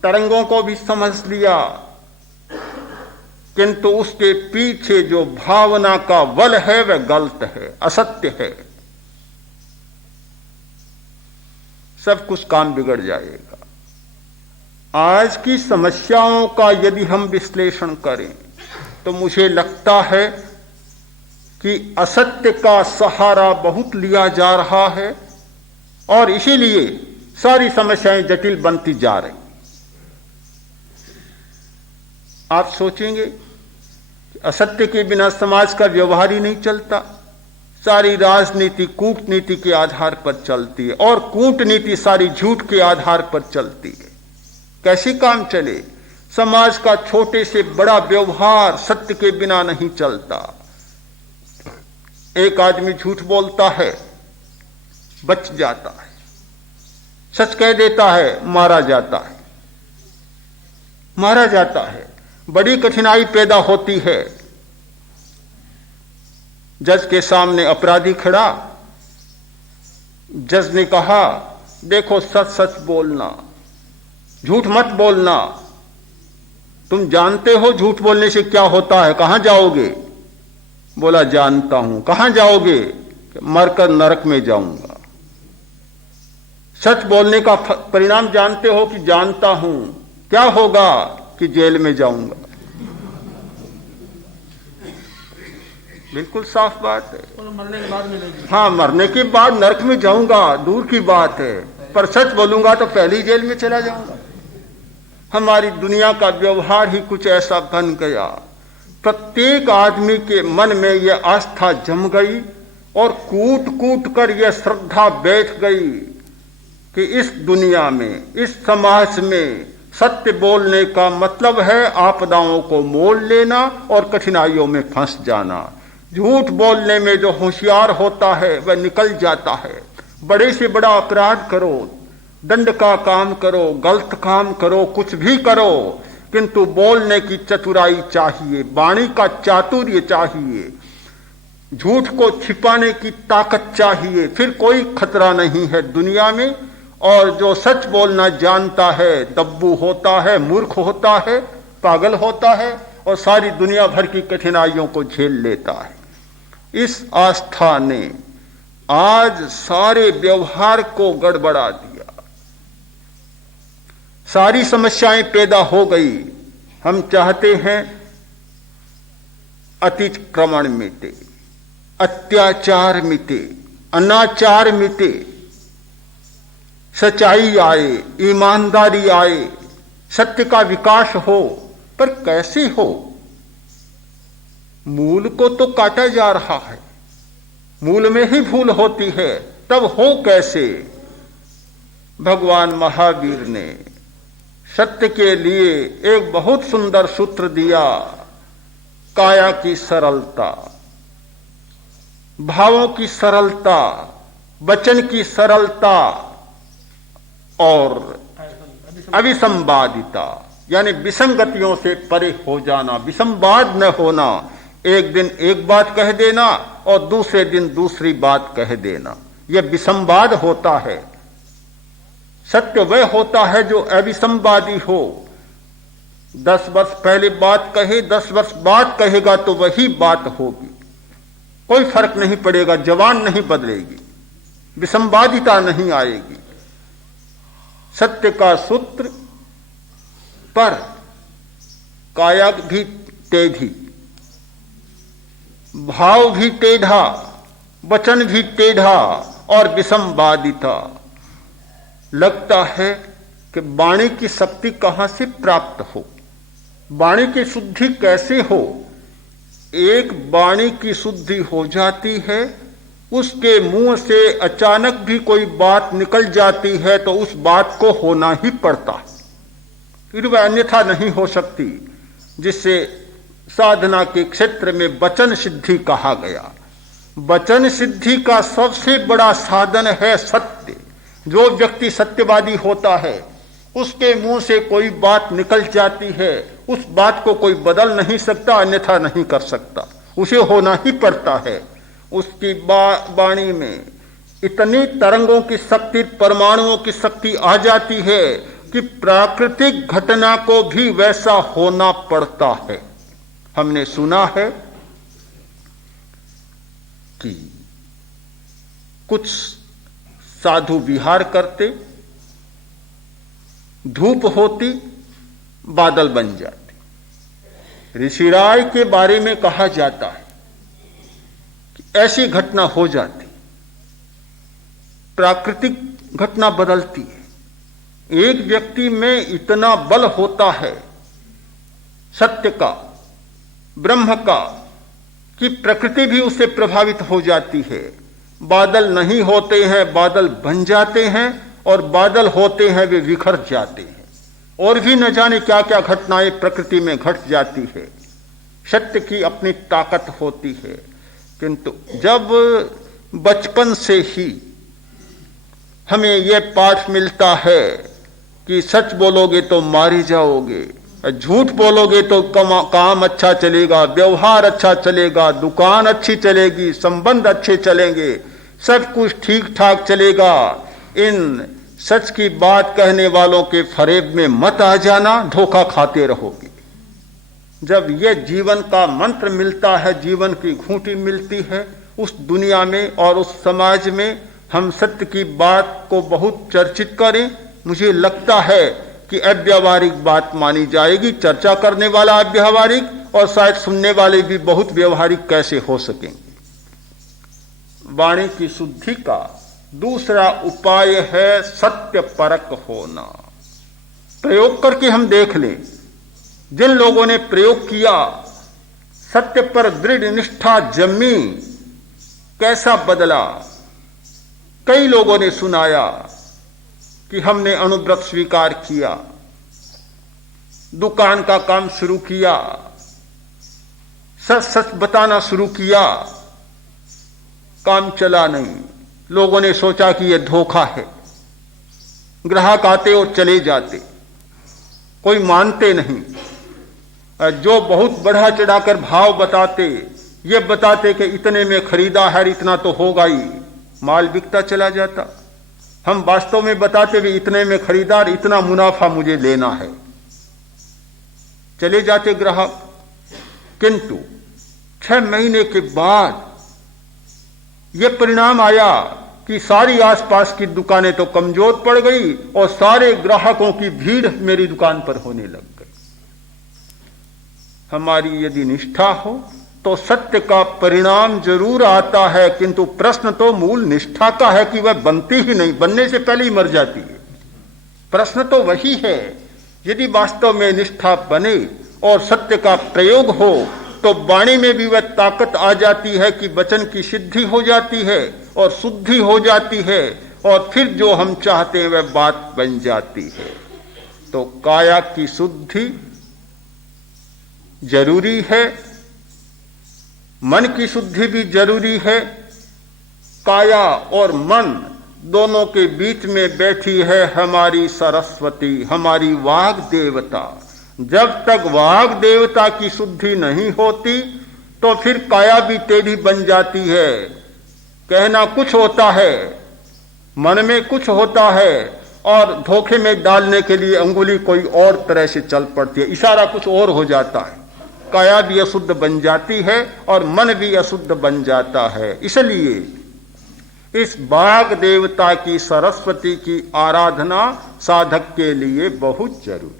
तरंगों को भी समझ लिया, किंतु उसके पीछे जो भावना का बल है वह गलत है, असत्य है, सब कुछ काम बिगड़ जाएगा। आज की समस्याओं का यदि हम विश्लेषण करें तो मुझे लगता है कि असत्य का सहारा बहुत लिया जा रहा है और इसीलिए सारी समस्याएं जटिल बनती जा रही। आप सोचेंगे कि असत्य के बिना समाज का व्यवहार ही नहीं चलता। सारी राजनीति कूटनीति के आधार पर चलती है और कूटनीति सारी झूठ के आधार पर चलती है। कैसे काम चले? समाज का छोटे से बड़ा व्यवहार सत्य के बिना नहीं चलता। एक आदमी झूठ बोलता है, बच जाता है, सच कह देता है, मारा जाता है, मारा जाता है। बड़ी कठिनाई पैदा होती है। जज के सामने अपराधी खड़ा, जज ने कहा देखो सच सच बोलना, झूठ मत बोलना, तुम जानते हो झूठ बोलने से क्या होता है, कहां जाओगे? बोला जानता हूं। कहां जाओगे? मरकर नरक में जाऊंगा। सच बोलने का परिणाम जानते हो कि जानता हूं, क्या होगा? कि जेल में जाऊंगा। बिल्कुल साफ बात है। मरने के बाद मिलेगी। हाँ, मरने के बाद नरक में जाऊंगा दूर की बात है, पर सच बोलूंगा तो पहले ही जेल में चला जाऊंगा। हमारी दुनिया का व्यवहार ही कुछ ऐसा बन गया। प्रत्येक आदमी के मन में यह आस्था जम गई और कूट कूट कर यह श्रद्धा बैठ गई कि इस दुनिया में, इस समाज में सत्य बोलने का मतलब है आपदाओं को मोल लेना और कठिनाइयों में फंस जाना। झूठ बोलने में जो होशियार होता है वह निकल जाता है। बड़े से बड़ा अपराध करो, दंड का काम करो, गलत काम करो, कुछ भी करो, किंतु बोलने की चतुराई चाहिए, वाणी का चातुर्य चाहिए, झूठ को छिपाने की ताकत चाहिए, फिर कोई खतरा नहीं है दुनिया में। और जो सच बोलना जानता है दब्बू होता है, मूर्ख होता है, पागल होता है और सारी दुनिया भर की कठिनाइयों को झेल लेता है। इस आस्था ने आज सारे व्यवहार को गड़बड़ा दिया, सारी समस्याएं पैदा हो गई। हम चाहते हैं अतिक्रमण मिटे, अत्याचार मिटे, अनाचार मिटे, सच्चाई आए, ईमानदारी आए, सत्य का विकास हो। पर कैसे हो? मूल को तो काटा जा रहा है, मूल में ही भूल होती है, तब हो कैसे? भगवान महावीर ने सत्य के लिए एक बहुत सुंदर सूत्र दिया, काया की सरलता, भावों की सरलता, वचन की सरलता और अविसंवादिता, यानी विसंगतियों से परे हो जाना, विसंवाद न होना। एक दिन एक बात कह देना और दूसरे दिन दूसरी बात कह देना, यह विसंवाद होता है। सत्य वह होता है जो अविसंवादी हो। 10 वर्ष पहले बात कहे, 10 वर्ष बाद कहेगा तो वही बात होगी, कोई फर्क नहीं पड़ेगा, जबान नहीं बदलेगी, विसंवादिता नहीं आएगी। सत्य का सूत्र पर काया भी टेढ़ी, भाव भी टेढ़ा, वचन भी टेढ़ा और विसंवादिता। लगता है कि वाणी की शक्ति कहां से प्राप्त हो, वाणी की शुद्धि कैसे हो? एक वाणी की शुद्धि हो जाती है, उसके मुंह से अचानक भी कोई बात निकल जाती है तो उस बात को होना ही पड़ता है, फिर वह अन्यथा नहीं हो सकती, जिससे साधना के क्षेत्र में वचन सिद्धि कहा गया। वचन सिद्धि का सबसे बड़ा साधन है सत्य। जो व्यक्ति सत्यवादी होता है, उसके मुंह से कोई बात निकल जाती है, उस बात को कोई बदल नहीं सकता, अन्यथा नहीं कर सकता, उसे होना ही पड़ता है। उसकी वाणी में इतनी तरंगों की शक्ति, परमाणुओं की शक्ति आ जाती है कि प्राकृतिक घटना को भी वैसा होना पड़ता है। हमने सुना है कि कुछ साधु विहार करते, धूप होती, बादल बन जाते। ऋषिराय के बारे में कहा जाता है कि ऐसी घटना हो जाती, प्राकृतिक घटना बदलती है। एक व्यक्ति में इतना बल होता है सत्य का, ब्रह्म का, कि प्रकृति भी उससे प्रभावित हो जाती है। बादल नहीं होते हैं, बादल बन जाते हैं, और बादल होते हैं वे बिखर जाते हैं, और भी न जाने क्या क्या घटनाएं प्रकृति में घट जाती है। सत्य की अपनी ताकत होती है। किंतु जब बचपन से ही हमें यह पाठ मिलता है कि सच बोलोगे तो मारे जाओगे, झूठ बोलोगे तो काम अच्छा चलेगा, व्यवहार अच्छा चलेगा, दुकान अच्छी चलेगी, संबंध अच्छे चलेंगे, सब कुछ ठीक ठाक चलेगा, इन सच की बात कहने वालों के फरेब में मत आ जाना, धोखा खाते रहोगे। जब यह जीवन का मंत्र मिलता है, जीवन की खूंटी मिलती है, उस दुनिया में और उस समाज में हम सत्य की बात को बहुत चर्चित करें, मुझे लगता है कि अव्यावहारिक बात मानी जाएगी। चर्चा करने वाला अव्यावहारिक और शायद सुनने वाले भी बहुत व्यवहारिक कैसे हो सकेंगे। वाणी की शुद्धि का दूसरा उपाय है सत्य परक होना। प्रयोग करके हम देख लें, जिन लोगों ने प्रयोग किया, सत्य पर दृढ़ निष्ठा जमी, कैसा बदला। कई लोगों ने सुनाया कि हमने अनुव्रत स्वीकार किया, दुकान का काम शुरू किया, सच सच बताना शुरू किया, काम चला नहीं। लोगों ने सोचा कि यह धोखा है, ग्राहक आते और चले जाते, कोई मानते नहीं। जो बहुत बढ़ा चढ़ाकर भाव बताते, ये बताते कि इतने में खरीदा है, इतना तो होगा ही, माल बिकता चला जाता। हम वास्तव में बताते हुए इतने में खरीदार, इतना मुनाफा मुझे लेना है, चले जाते ग्राहक। किंतु 6 महीने के बाद ये परिणाम आया कि सारी आसपास की दुकानें तो कमजोर पड़ गई और सारे ग्राहकों की भीड़ मेरी दुकान पर होने लग गई। हमारी यदि निष्ठा हो तो सत्य का परिणाम जरूर आता है, किंतु प्रश्न तो मूल निष्ठा का है कि वह बनती ही नहीं, बनने से पहले ही मर जाती है। प्रश्न तो वही है, यदि वास्तव में निष्ठा बने और सत्य का प्रयोग हो तो वाणी में भी वह ताकत आ जाती है कि वचन की सिद्धि हो जाती है और शुद्धि हो जाती है और फिर जो हम चाहते हैं वह बात बन जाती है। तो काया की शुद्धि जरूरी है, मन की शुद्धि भी जरूरी है। काया और मन दोनों के बीच में बैठी है हमारी सरस्वती, हमारी वाग देवता। जब तक वाग देवता की शुद्धि नहीं होती तो फिर काया भी टेढ़ी बन जाती है। कहना कुछ होता है, मन में कुछ होता है और धोखे में डालने के लिए अंगुली कोई और तरह से चल पड़ती है, इशारा कुछ और हो जाता है। काया भी अशुद्ध बन जाती है और मन भी अशुद्ध बन जाता है। इसलिए इस वाग देवता की, सरस्वती की आराधना साधक के लिए बहुत जरूरी।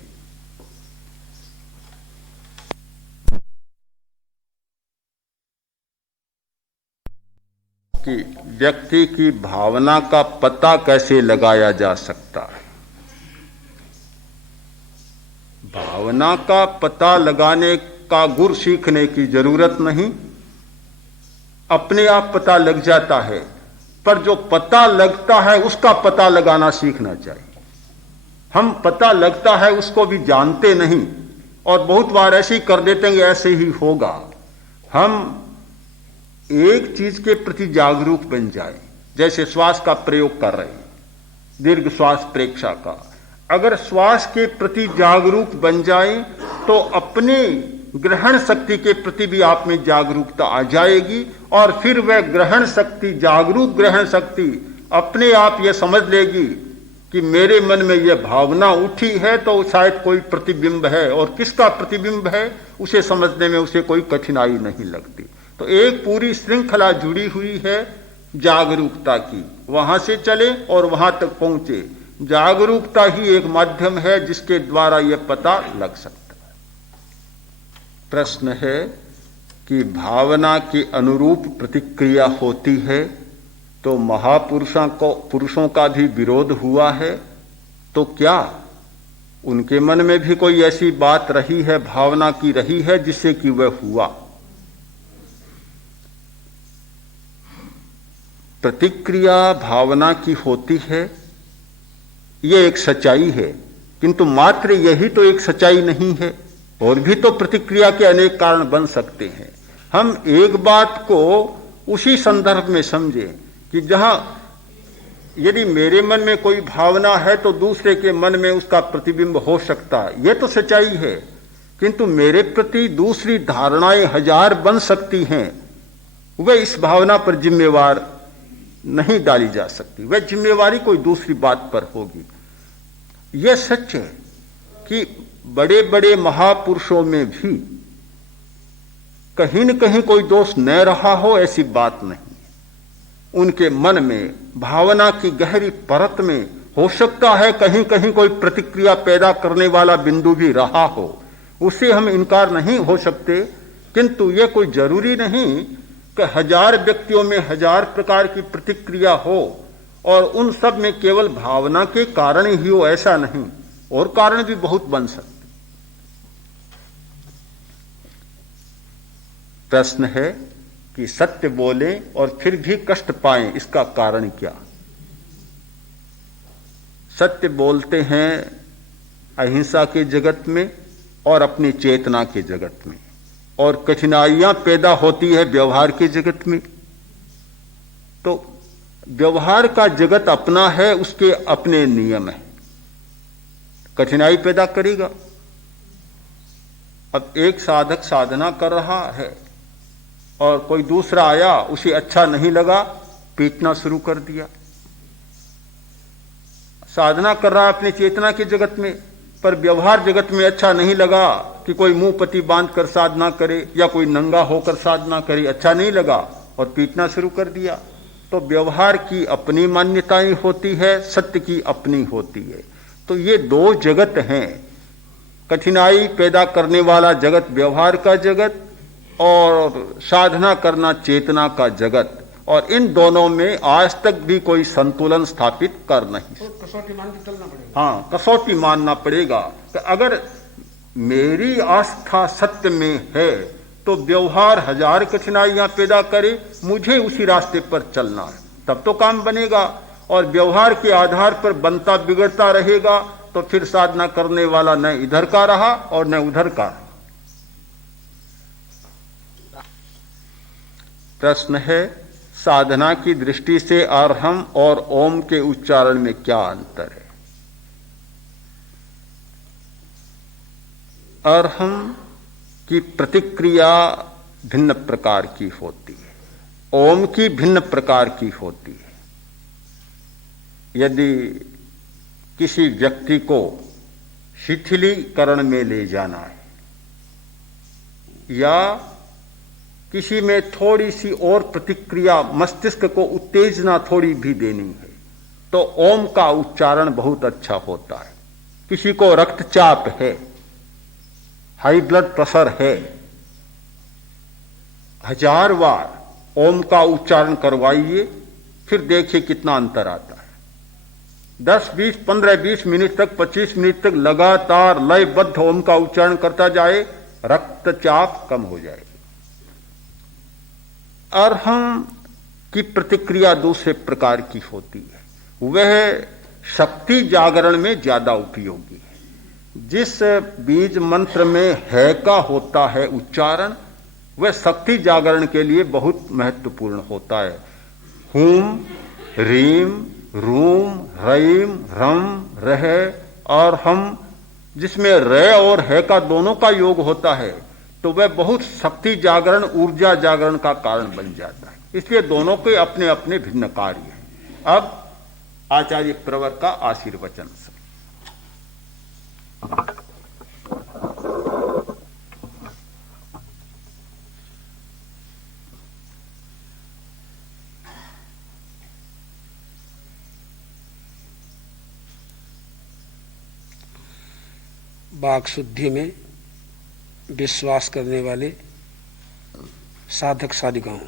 कि व्यक्ति की भावना का पता कैसे लगाया जा सकता है। भावना का पता लगाने का गुर सीखने की जरूरत नहीं, अपने आप पता लग जाता है, पर जो पता लगता है उसका पता लगाना सीखना चाहिए। हम पता लगता है उसको भी जानते नहीं और बहुत बार ऐसे ही कर देते हैं, ऐसे ही होगा। हम एक चीज के प्रति जागरूक बन जाए, जैसे श्वास का प्रयोग कर रहे हैं, दीर्घ श्वास प्रेक्षा का, अगर श्वास के प्रति जागरूक बन जाए तो अपने ग्रहण शक्ति के प्रति भी आप में जागरूकता आ जाएगी और फिर वह ग्रहण शक्ति, जागरूक ग्रहण शक्ति अपने आप यह समझ लेगी कि मेरे मन में यह भावना उठी है तो शायद कोई प्रतिबिंब है, और किसका प्रतिबिंब है उसे समझने में उसे कोई कठिनाई नहीं लगती। तो एक पूरी श्रृंखला जुड़ी हुई है जागरूकता की, वहां से चले और वहां तक पहुंचे। जागरूकता ही एक माध्यम है जिसके द्वारा यह पता लग सकता है। प्रश्न है कि भावना के अनुरूप प्रतिक्रिया होती है तो पुरुषों का भी विरोध हुआ है, तो क्या उनके मन में भी कोई ऐसी बात रही है, भावना की रही है जिससे कि वह हुआ? प्रतिक्रिया भावना की होती है, यह एक सच्चाई है, किंतु मात्र यही तो एक सच्चाई नहीं है, और भी तो प्रतिक्रिया के अनेक कारण बन सकते हैं। हम एक बात को उसी संदर्भ में समझें कि जहां यदि मेरे मन में कोई भावना है तो दूसरे के मन में उसका प्रतिबिंब हो सकता है, यह तो सच्चाई है, किंतु मेरे प्रति दूसरी धारणाएं हजार बन सकती हैं। वह इस भावना पर जिम्मेवार नहीं डाली जा सकती, वह जिम्मेवारी कोई दूसरी बात पर होगी। यह सच है कि बड़े बड़े महापुरुषों में भी कहीं न कहीं कोई दोष न रहा हो, ऐसी बात नहीं। उनके मन में भावना की गहरी परत में हो सकता है कहीं कहीं कोई प्रतिक्रिया पैदा करने वाला बिंदु भी रहा हो, उसे हम इनकार नहीं हो सकते, किंतु यह कोई जरूरी नहीं कि हजार व्यक्तियों में हजार प्रकार की प्रतिक्रिया हो और उन सब में केवल भावना के कारण ही हो, ऐसा नहीं, और कारण भी बहुत बन सकते। प्रश्न है कि सत्य बोलें और फिर भी कष्ट पाएं, इसका कारण क्या? सत्य बोलते हैं अहिंसा के जगत में और अपनी चेतना के जगत में, और कठिनाइयां पैदा होती है व्यवहार के जगत में। तो व्यवहार का जगत अपना है, उसके अपने नियम है, कठिनाई पैदा करेगा। अब एक साधक साधना कर रहा है और कोई दूसरा आया, उसे अच्छा नहीं लगा, पीटना शुरू कर दिया। साधना कर रहा है अपनी चेतना के जगत में, पर व्यवहार जगत में अच्छा नहीं लगा कि कोई मुंह पति बांध कर साधना करे या कोई नंगा होकर साधना करे, अच्छा नहीं लगा और पीटना शुरू कर दिया। तो व्यवहार की अपनी मान्यताएं होती है, सत्य की अपनी होती है। तो ये दो जगत हैं, कठिनाई पैदा करने वाला जगत व्यवहार का जगत और साधना करना चेतना का जगत, और इन दोनों में आज तक भी कोई संतुलन स्थापित कर नहीं। तो कसौटी मान के चलना पड़ेगा। हाँ, कसौटी मानना पड़ेगा कि अगर मेरी आस्था सत्य में है तो व्यवहार हजार कठिनाइयां पैदा करे, मुझे उसी रास्ते पर चलना है, तब तो काम बनेगा। और व्यवहार के आधार पर बनता बिगड़ता रहेगा तो फिर साधना करने वाला न इधर का रहा और न उधर का। प्रश्न है, साधना की दृष्टि से अर्हम और ओम के उच्चारण में क्या अंतर है? अर्हम की प्रतिक्रिया भिन्न प्रकार की होती है, ओम की भिन्न प्रकार की होती है। यदि किसी व्यक्ति को शिथिलीकरण में ले जाना है या किसी में थोड़ी सी और प्रतिक्रिया, मस्तिष्क को उत्तेजना थोड़ी भी देनी है, तो ओम का उच्चारण बहुत अच्छा होता है। किसी को रक्तचाप है, हाई ब्लड प्रेशर है, 1000 बार ओम का उच्चारण करवाइए, फिर देखिए कितना अंतर आता है। 10, 20, 15, 20 मिनट तक, 25 मिनट तक लगातार लयबद्ध ओम का उच्चारण करता जाए, रक्तचाप कम हो जाएगा। अर्हम की प्रतिक्रिया दूसरे प्रकार की होती है, वह शक्ति जागरण में ज्यादा उपयोगी है। जिस बीज मंत्र में है का होता है उच्चारण, वह शक्ति जागरण के लिए बहुत महत्वपूर्ण होता है। हुम, रीम, रूम, रईम, रम, रह और हम, जिसमें र और है का दोनों का योग होता है, तो वह बहुत शक्ति जागरण, ऊर्जा जागरण का कारण बन जाता है। इसलिए दोनों के अपने अपने भिन्न कार्य हैं। अब आचार्य प्रवर का आशीर्वचन से वाक शुद्धि में विश्वास करने वाले साधक साधिकाओं,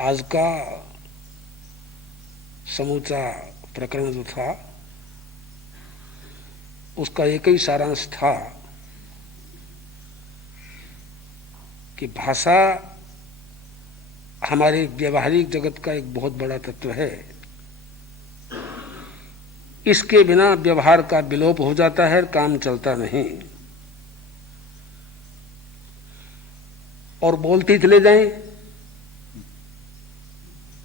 आज का समूचा प्रकरण जो था उसका एक ही सारांश था कि भाषा हमारे व्यवहारिक जगत का एक बहुत बड़ा तत्व है। इसके बिना व्यवहार का विलोप हो जाता है, काम चलता नहीं। और बोलते चले जाएं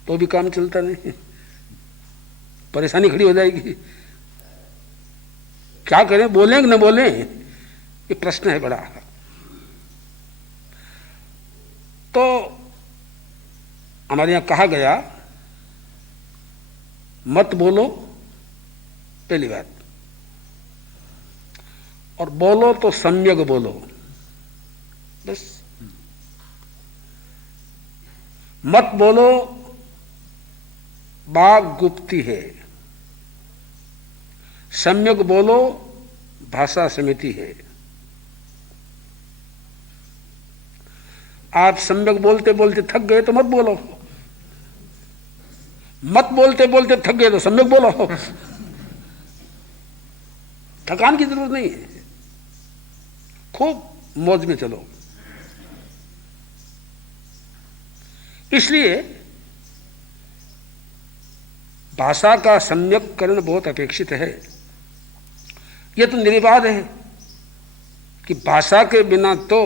तो भी काम चलता नहीं, परेशानी खड़ी हो जाएगी। क्या करें, बोलें कि न बोलें, ये प्रश्न है बड़ा। तो हमारे यहां कहा गया, मत बोलो पहली बात, और बोलो तो सम्यक बोलो, बस। मत बोलो बाग गुप्ती है, सम्यक बोलो भाषा समिति है। आप सम्यक बोलते बोलते थक गए तो मत बोलो, मत बोलते बोलते थक गए तो सम्यक बोलो। थकान की जरूरत नहीं है, खूब मौज में चलो। इसलिए भाषा का सम्यककरण बहुत अपेक्षित है। यह तो निर्विवाद है कि भाषा के बिना तो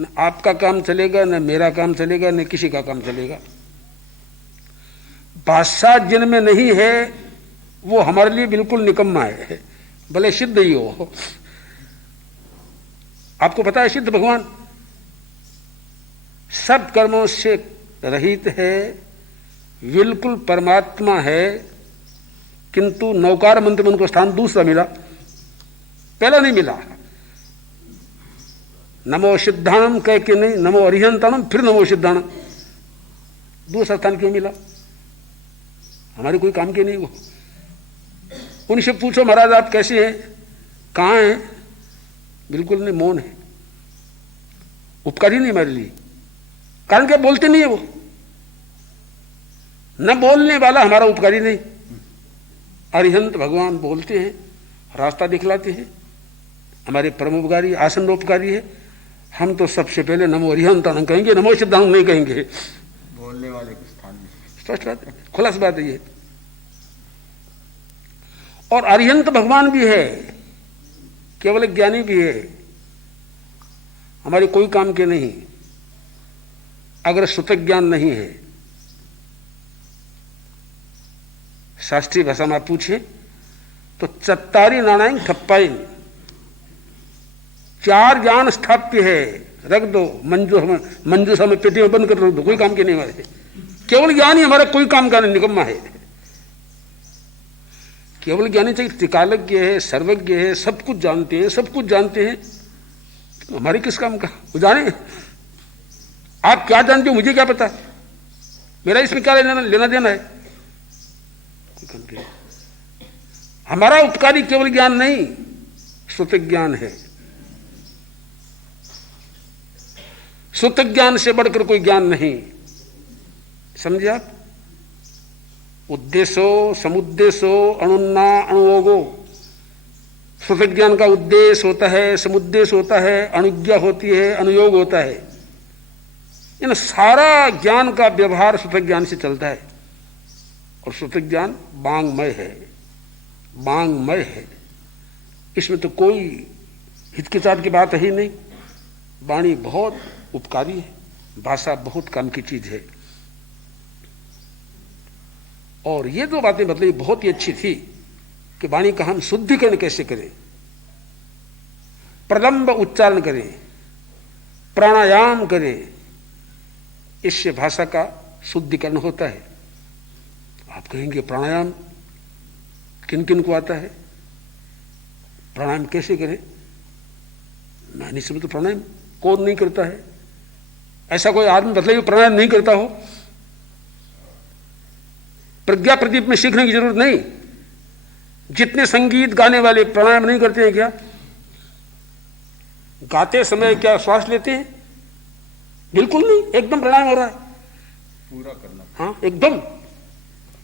न आपका काम चलेगा, न मेरा काम चलेगा, न किसी का काम चलेगा। भाषा जिनमें नहीं है वो हमारे लिए बिल्कुल निकम्मा है, भले सिद्ध ही हो। आपको पता है सिद्ध भगवान सब कर्मों से रहित है, बिल्कुल परमात्मा है, किंतु नौकार मंत्र में उनको स्थान दूसरा मिला, पहला नहीं मिला। नमो सिद्धाणम कह के नहीं, नमो अरिहंताणम, फिर नमो सिद्धाणम। दूसरा स्थान क्यों मिला? हमारे कोई काम के नहीं वो। उनसे पूछो महाराज आप कैसे हैं, कहाँ हैं? बिल्कुल नहीं, मौन है, उपकारी नहीं हमारे लिए। कारण क्या? बोलते नहीं है वो। न बोलने वाला हमारा उपकारी नहीं। अरिहंत भगवान बोलते हैं, रास्ता दिखलाते हैं, हमारे परम उपकारी, आसन उपकारी है। हम तो सबसे पहले नमो अरिहंताणम कहेंगे, नमो सिद्धाणम नहीं कहेंगे। बोलने वाले के स्थान में स्पष्ट बात है, खुलास बात है ये। और अरिहंत भगवान भी है, केवल ज्ञानी भी है, हमारे कोई काम के नहीं। अगर सुतक ज्ञान नहीं है, शास्त्रीय भाषा में आप पूछे तो चत्तारी नाणाई ठप्पाई, 4 ज्ञान स्थाप्य है, रख दो मंजूसा में पेटी में बंद कर दो, कोई काम के नहीं हमारे। केवल ज्ञान ही हमारा कोई काम का नहीं, निकम्मा है। केवल ज्ञानी चाहिए, त्रिकालज्ञ है, सर्वज्ञ है, सब कुछ जानते हैं, सब कुछ जानते हैं, तो हमारे किस काम का? वो जाने आप क्या जानते हो, मुझे क्या पता, मेरा इसमें क्या लेना देना है? हमारा उपकारी केवल ज्ञान नहीं, सुतक ज्ञान है। सुतक ज्ञान से बढ़कर कोई ज्ञान नहीं, समझे आप? उद्देश्यो समुद्देश्यो अणुन्ना अणुयोगो। सुतक ज्ञान का उद्देश्य होता है, समुद्देश्य होता है, अणुज्ञा होती है, अनुयोग होता है। इन सारा ज्ञान का व्यवहार सुतक ज्ञान से चलता है। और सुतक ज्ञान वांगमय है, वांगमय है, इसमें तो कोई हिचकिचाहट की बात है ही नहीं। वाणी बहुत उपकारी है, भाषा बहुत काम की चीज है। और ये दो बातें बतलाई बहुत ही अच्छी थी कि वाणी का हम शुद्धिकरण कैसे करें, प्रलंब उच्चारण करें, प्राणायाम करें, इससे भाषा का शुद्धिकरण होता है। आप कहेंगे प्राणायाम किन किन को आता है, प्राणायाम कैसे करें? मैं नहीं समझता प्राणायाम कौन नहीं करता है। ऐसा कोई आदमी बतलाइए प्राणायाम नहीं करता हो। प्रज्ञा प्रदीप में सीखने की जरूरत नहीं। जितने संगीत गाने वाले प्राणायाम नहीं करते हैं क्या? गाते समय क्या श्वास लेते हैं? बिल्कुल नहीं, एकदम प्राणायाम हो रहा है, पूरा करना। हाँ एकदम,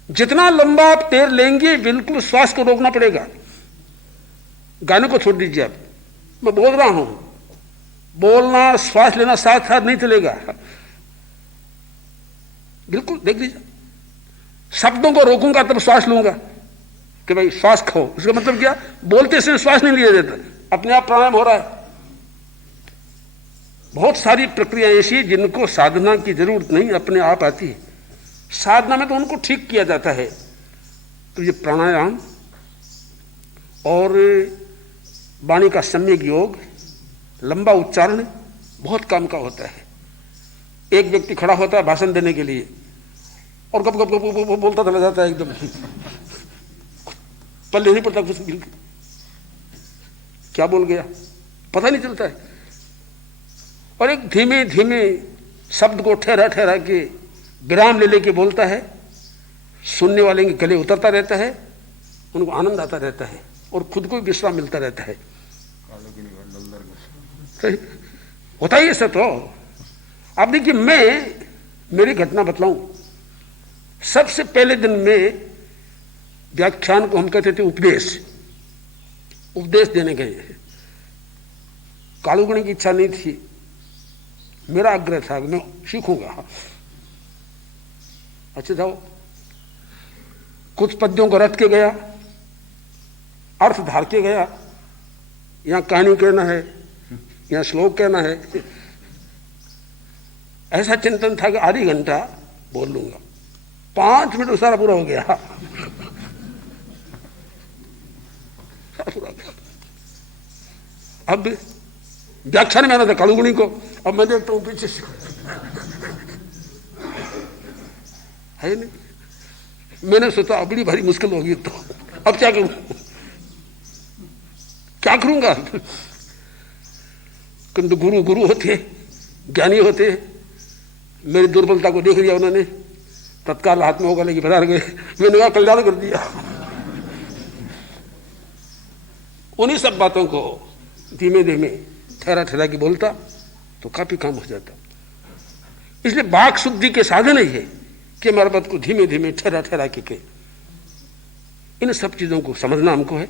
जितना लंबा आप तैर लेंगे बिल्कुल श्वास को रोकना पड़ेगा। गाने को छोड़ दीजिए आप, मैं बोल रहा हूं, बोलना श्वास लेना साथ साथ नहीं चलेगा। बिल्कुल देख लीजिए, शब्दों को रोकूंगा तब श्वास लूंगा कि भाई श्वास खाओ, उसका मतलब क्या? बोलते समय श्वास नहीं लिया जाता, अपने आप प्राणायाम हो रहा है। बहुत सारी प्रक्रिया ऐसी जिनको साधना की जरूरत नहीं, अपने आप आती है। साधना में तो उनको ठीक किया जाता है। तो ये प्राणायाम और वाणी का सम्यक योग, लंबा उच्चारण बहुत काम का होता है। एक व्यक्ति खड़ा होता है भाषण देने के लिए और गप गप गप गप बोलता चला जाता है, एकदम पल्ले नहीं पड़ता कुछ, क्या बोल गया पता नहीं चलता है। और एक धीमे धीमे शब्द को ठहरा ठहरा के विराम ले लेके बोलता है, सुनने वाले के गले उतरता रहता है, उनको आनंद आता रहता है और खुद को भी विश्राम मिलता रहता है। होता ही ऐसा। तो आप देखिए, मैं मेरी घटना बतलाऊं। सबसे पहले दिन में व्याख्यान को हम कहते थे उपदेश देने गए। कालुगुणी की इच्छा नहीं थी, मेरा आग्रह था मैं सीखूंगा। अच्छा जाओ, कुछ पद्यों को रट के गया, अर्थ धार के गया। यहां कहानी कहना है, यहां श्लोक कहना है। ऐसा चिंतन था कि आधी घंटा बोल लूंगा, 5 मिनट सारा पूरा हो गया। अब व्याख्यान में आना था कालुगुणी को, अब मैं देखता हूं पीछे से है नहीं। मैंने सोचा अब बड़ी भारी मुश्किल होगी, तो अब क्या करूं, क्या करूंगा। किंतु गुरु गुरु होते हैं, ज्ञानी होते हैं। मेरी दुर्बलता को देख लिया उन्होंने, तत्काल हाथ में होगा लेके पधार गए। मैंने कहा कल्याण कर दिया। उन्हीं सब बातों को धीमे धीमे ठहरा ठहरा के बोलता तो काफी काम हो जाता। इसलिए वाक शुद्धि के साधन ही है कि हमारे बात को धीमे धीमे ठहरा ठहरा के इन सब चीजों को समझना हमको है।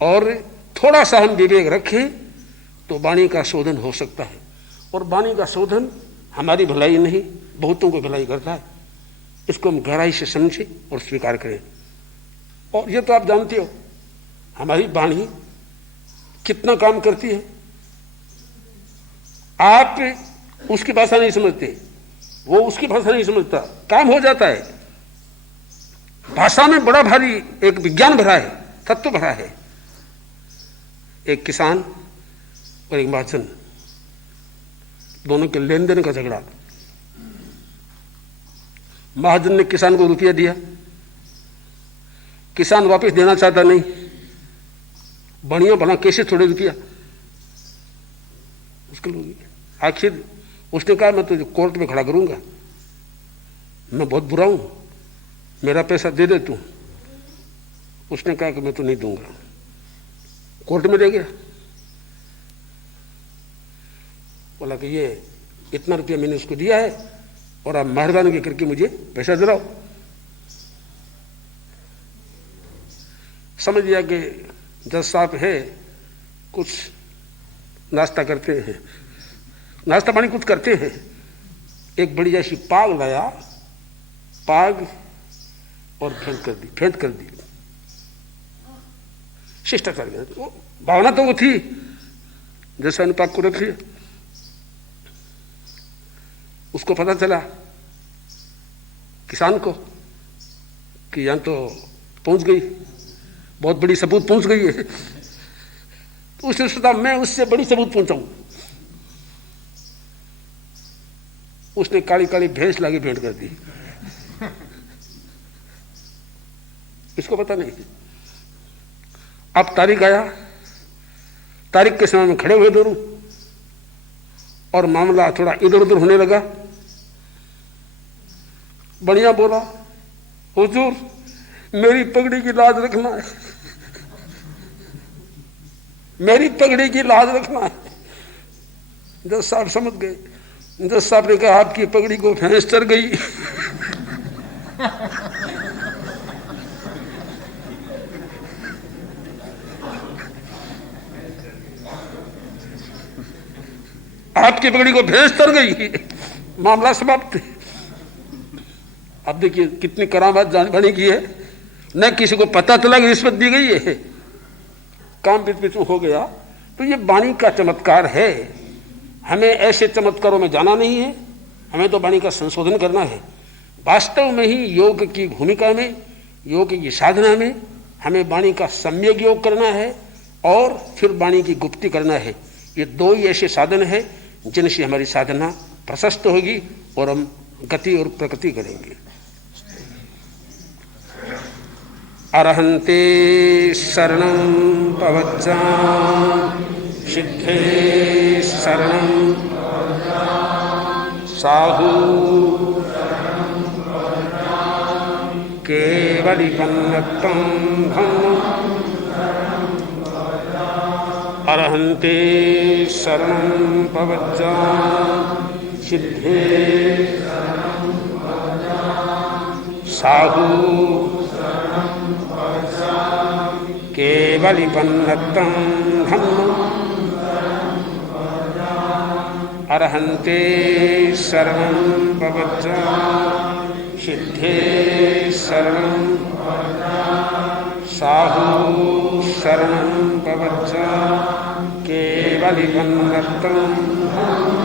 और थोड़ा सा हम विवेक रखें तो वाणी का शोधन हो सकता है। और वाणी का शोधन हमारी भलाई नहीं, बहुतों को भलाई करता है। इसको हम गहराई से समझें और स्वीकार करें। और ये तो आप जानते हो हमारी वाणी कितना काम करती है। आप उसकी भाषा नहीं समझते, वो उसकी भाषा नहीं समझता, काम हो जाता है। भाषा में बड़ा भारी एक विज्ञान भरा है, तत्व भरा है। एक किसान और एक महाजन, दोनों के लेन देन का झगड़ा। महाजन ने किसान को रुपया दिया, किसान वापस देना चाहता नहीं। बढ़िया भला कैसे थोड़े रुपया, मुश्किल होगी। आखिर उसने कहा मैं तुझे कोर्ट में खड़ा करूंगा, मैं बहुत बुरा हूं, मेरा पैसा दे दे तू। उसने कहा कि मैं तो नहीं दूंगा। कोर्ट में ले गया, बोला कि ये इतना रुपया मैंने उसको दिया है और आप मेहरबानी करके मुझे पैसा दिलाओ। समझ लिया कि जज साहब है, कुछ नाश्ता करते हैं, नाश्ता पानी कुछ करते हैं। एक बड़ी जैसी पाग लाया, पाग और फेंट कर दी। शिष्टाचार गया, भावना तो वो थी जैसा ने पाग को रख लिया। उसको पता चला किसान को कि यहां तो पहुंच गई, बहुत बड़ी सबूत पहुंच गई है। तो उसने सोचा मैं उससे बड़ी सबूत पहुंचाऊं। उसने काली काली भैंस लाके भेंट कर दी। इसको पता नहीं। अब तारीख आया, तारीख के समय में खड़े हुए दोनों और मामला थोड़ा इधर उधर होने लगा। बढ़िया बोला, हुजूर मेरी पगड़ी की लाज रखना है, मेरी पगड़ी की लाज रखना है। जज साहब समझ गए। जज साहब ने कहा आपकी पगड़ी को भैंस चढ़ गई। आपकी पगड़ी को भैंस चढ़ गई, मामला समाप्त। अब देखिए कितनी करामात जान बनी की है। न किसी को पता चला कि रिश्वत दी गई है, काम पिछू हो गया। तो ये वाणी का चमत्कार है। हमें ऐसे चमत्कारों में जाना नहीं है, हमें तो वाणी का संशोधन करना है। वास्तव में ही योग की भूमिका में, योग की साधना में हमें वाणी का सम्यक योग करना है और फिर वाणी की गुप्ती करना है। ये दो ही ऐसे साधन है जिनसे हमारी साधना प्रशस्त होगी और हम गति और प्रगति करेंगे। अरहन्ते शरणं पवच्चामि, सिद्धे शरणं साहू केवलिपन्नतं धम्मं। अरहन्ते शरणं पवच्चामि, सिद्धे साहू केवलिपन्नतं धम्मं। अरहन्ते शरणं पवच्चामि, सिद्धे शरणं साहू शरणं पवच्चामि, केवलिपन्नतं धम्मं।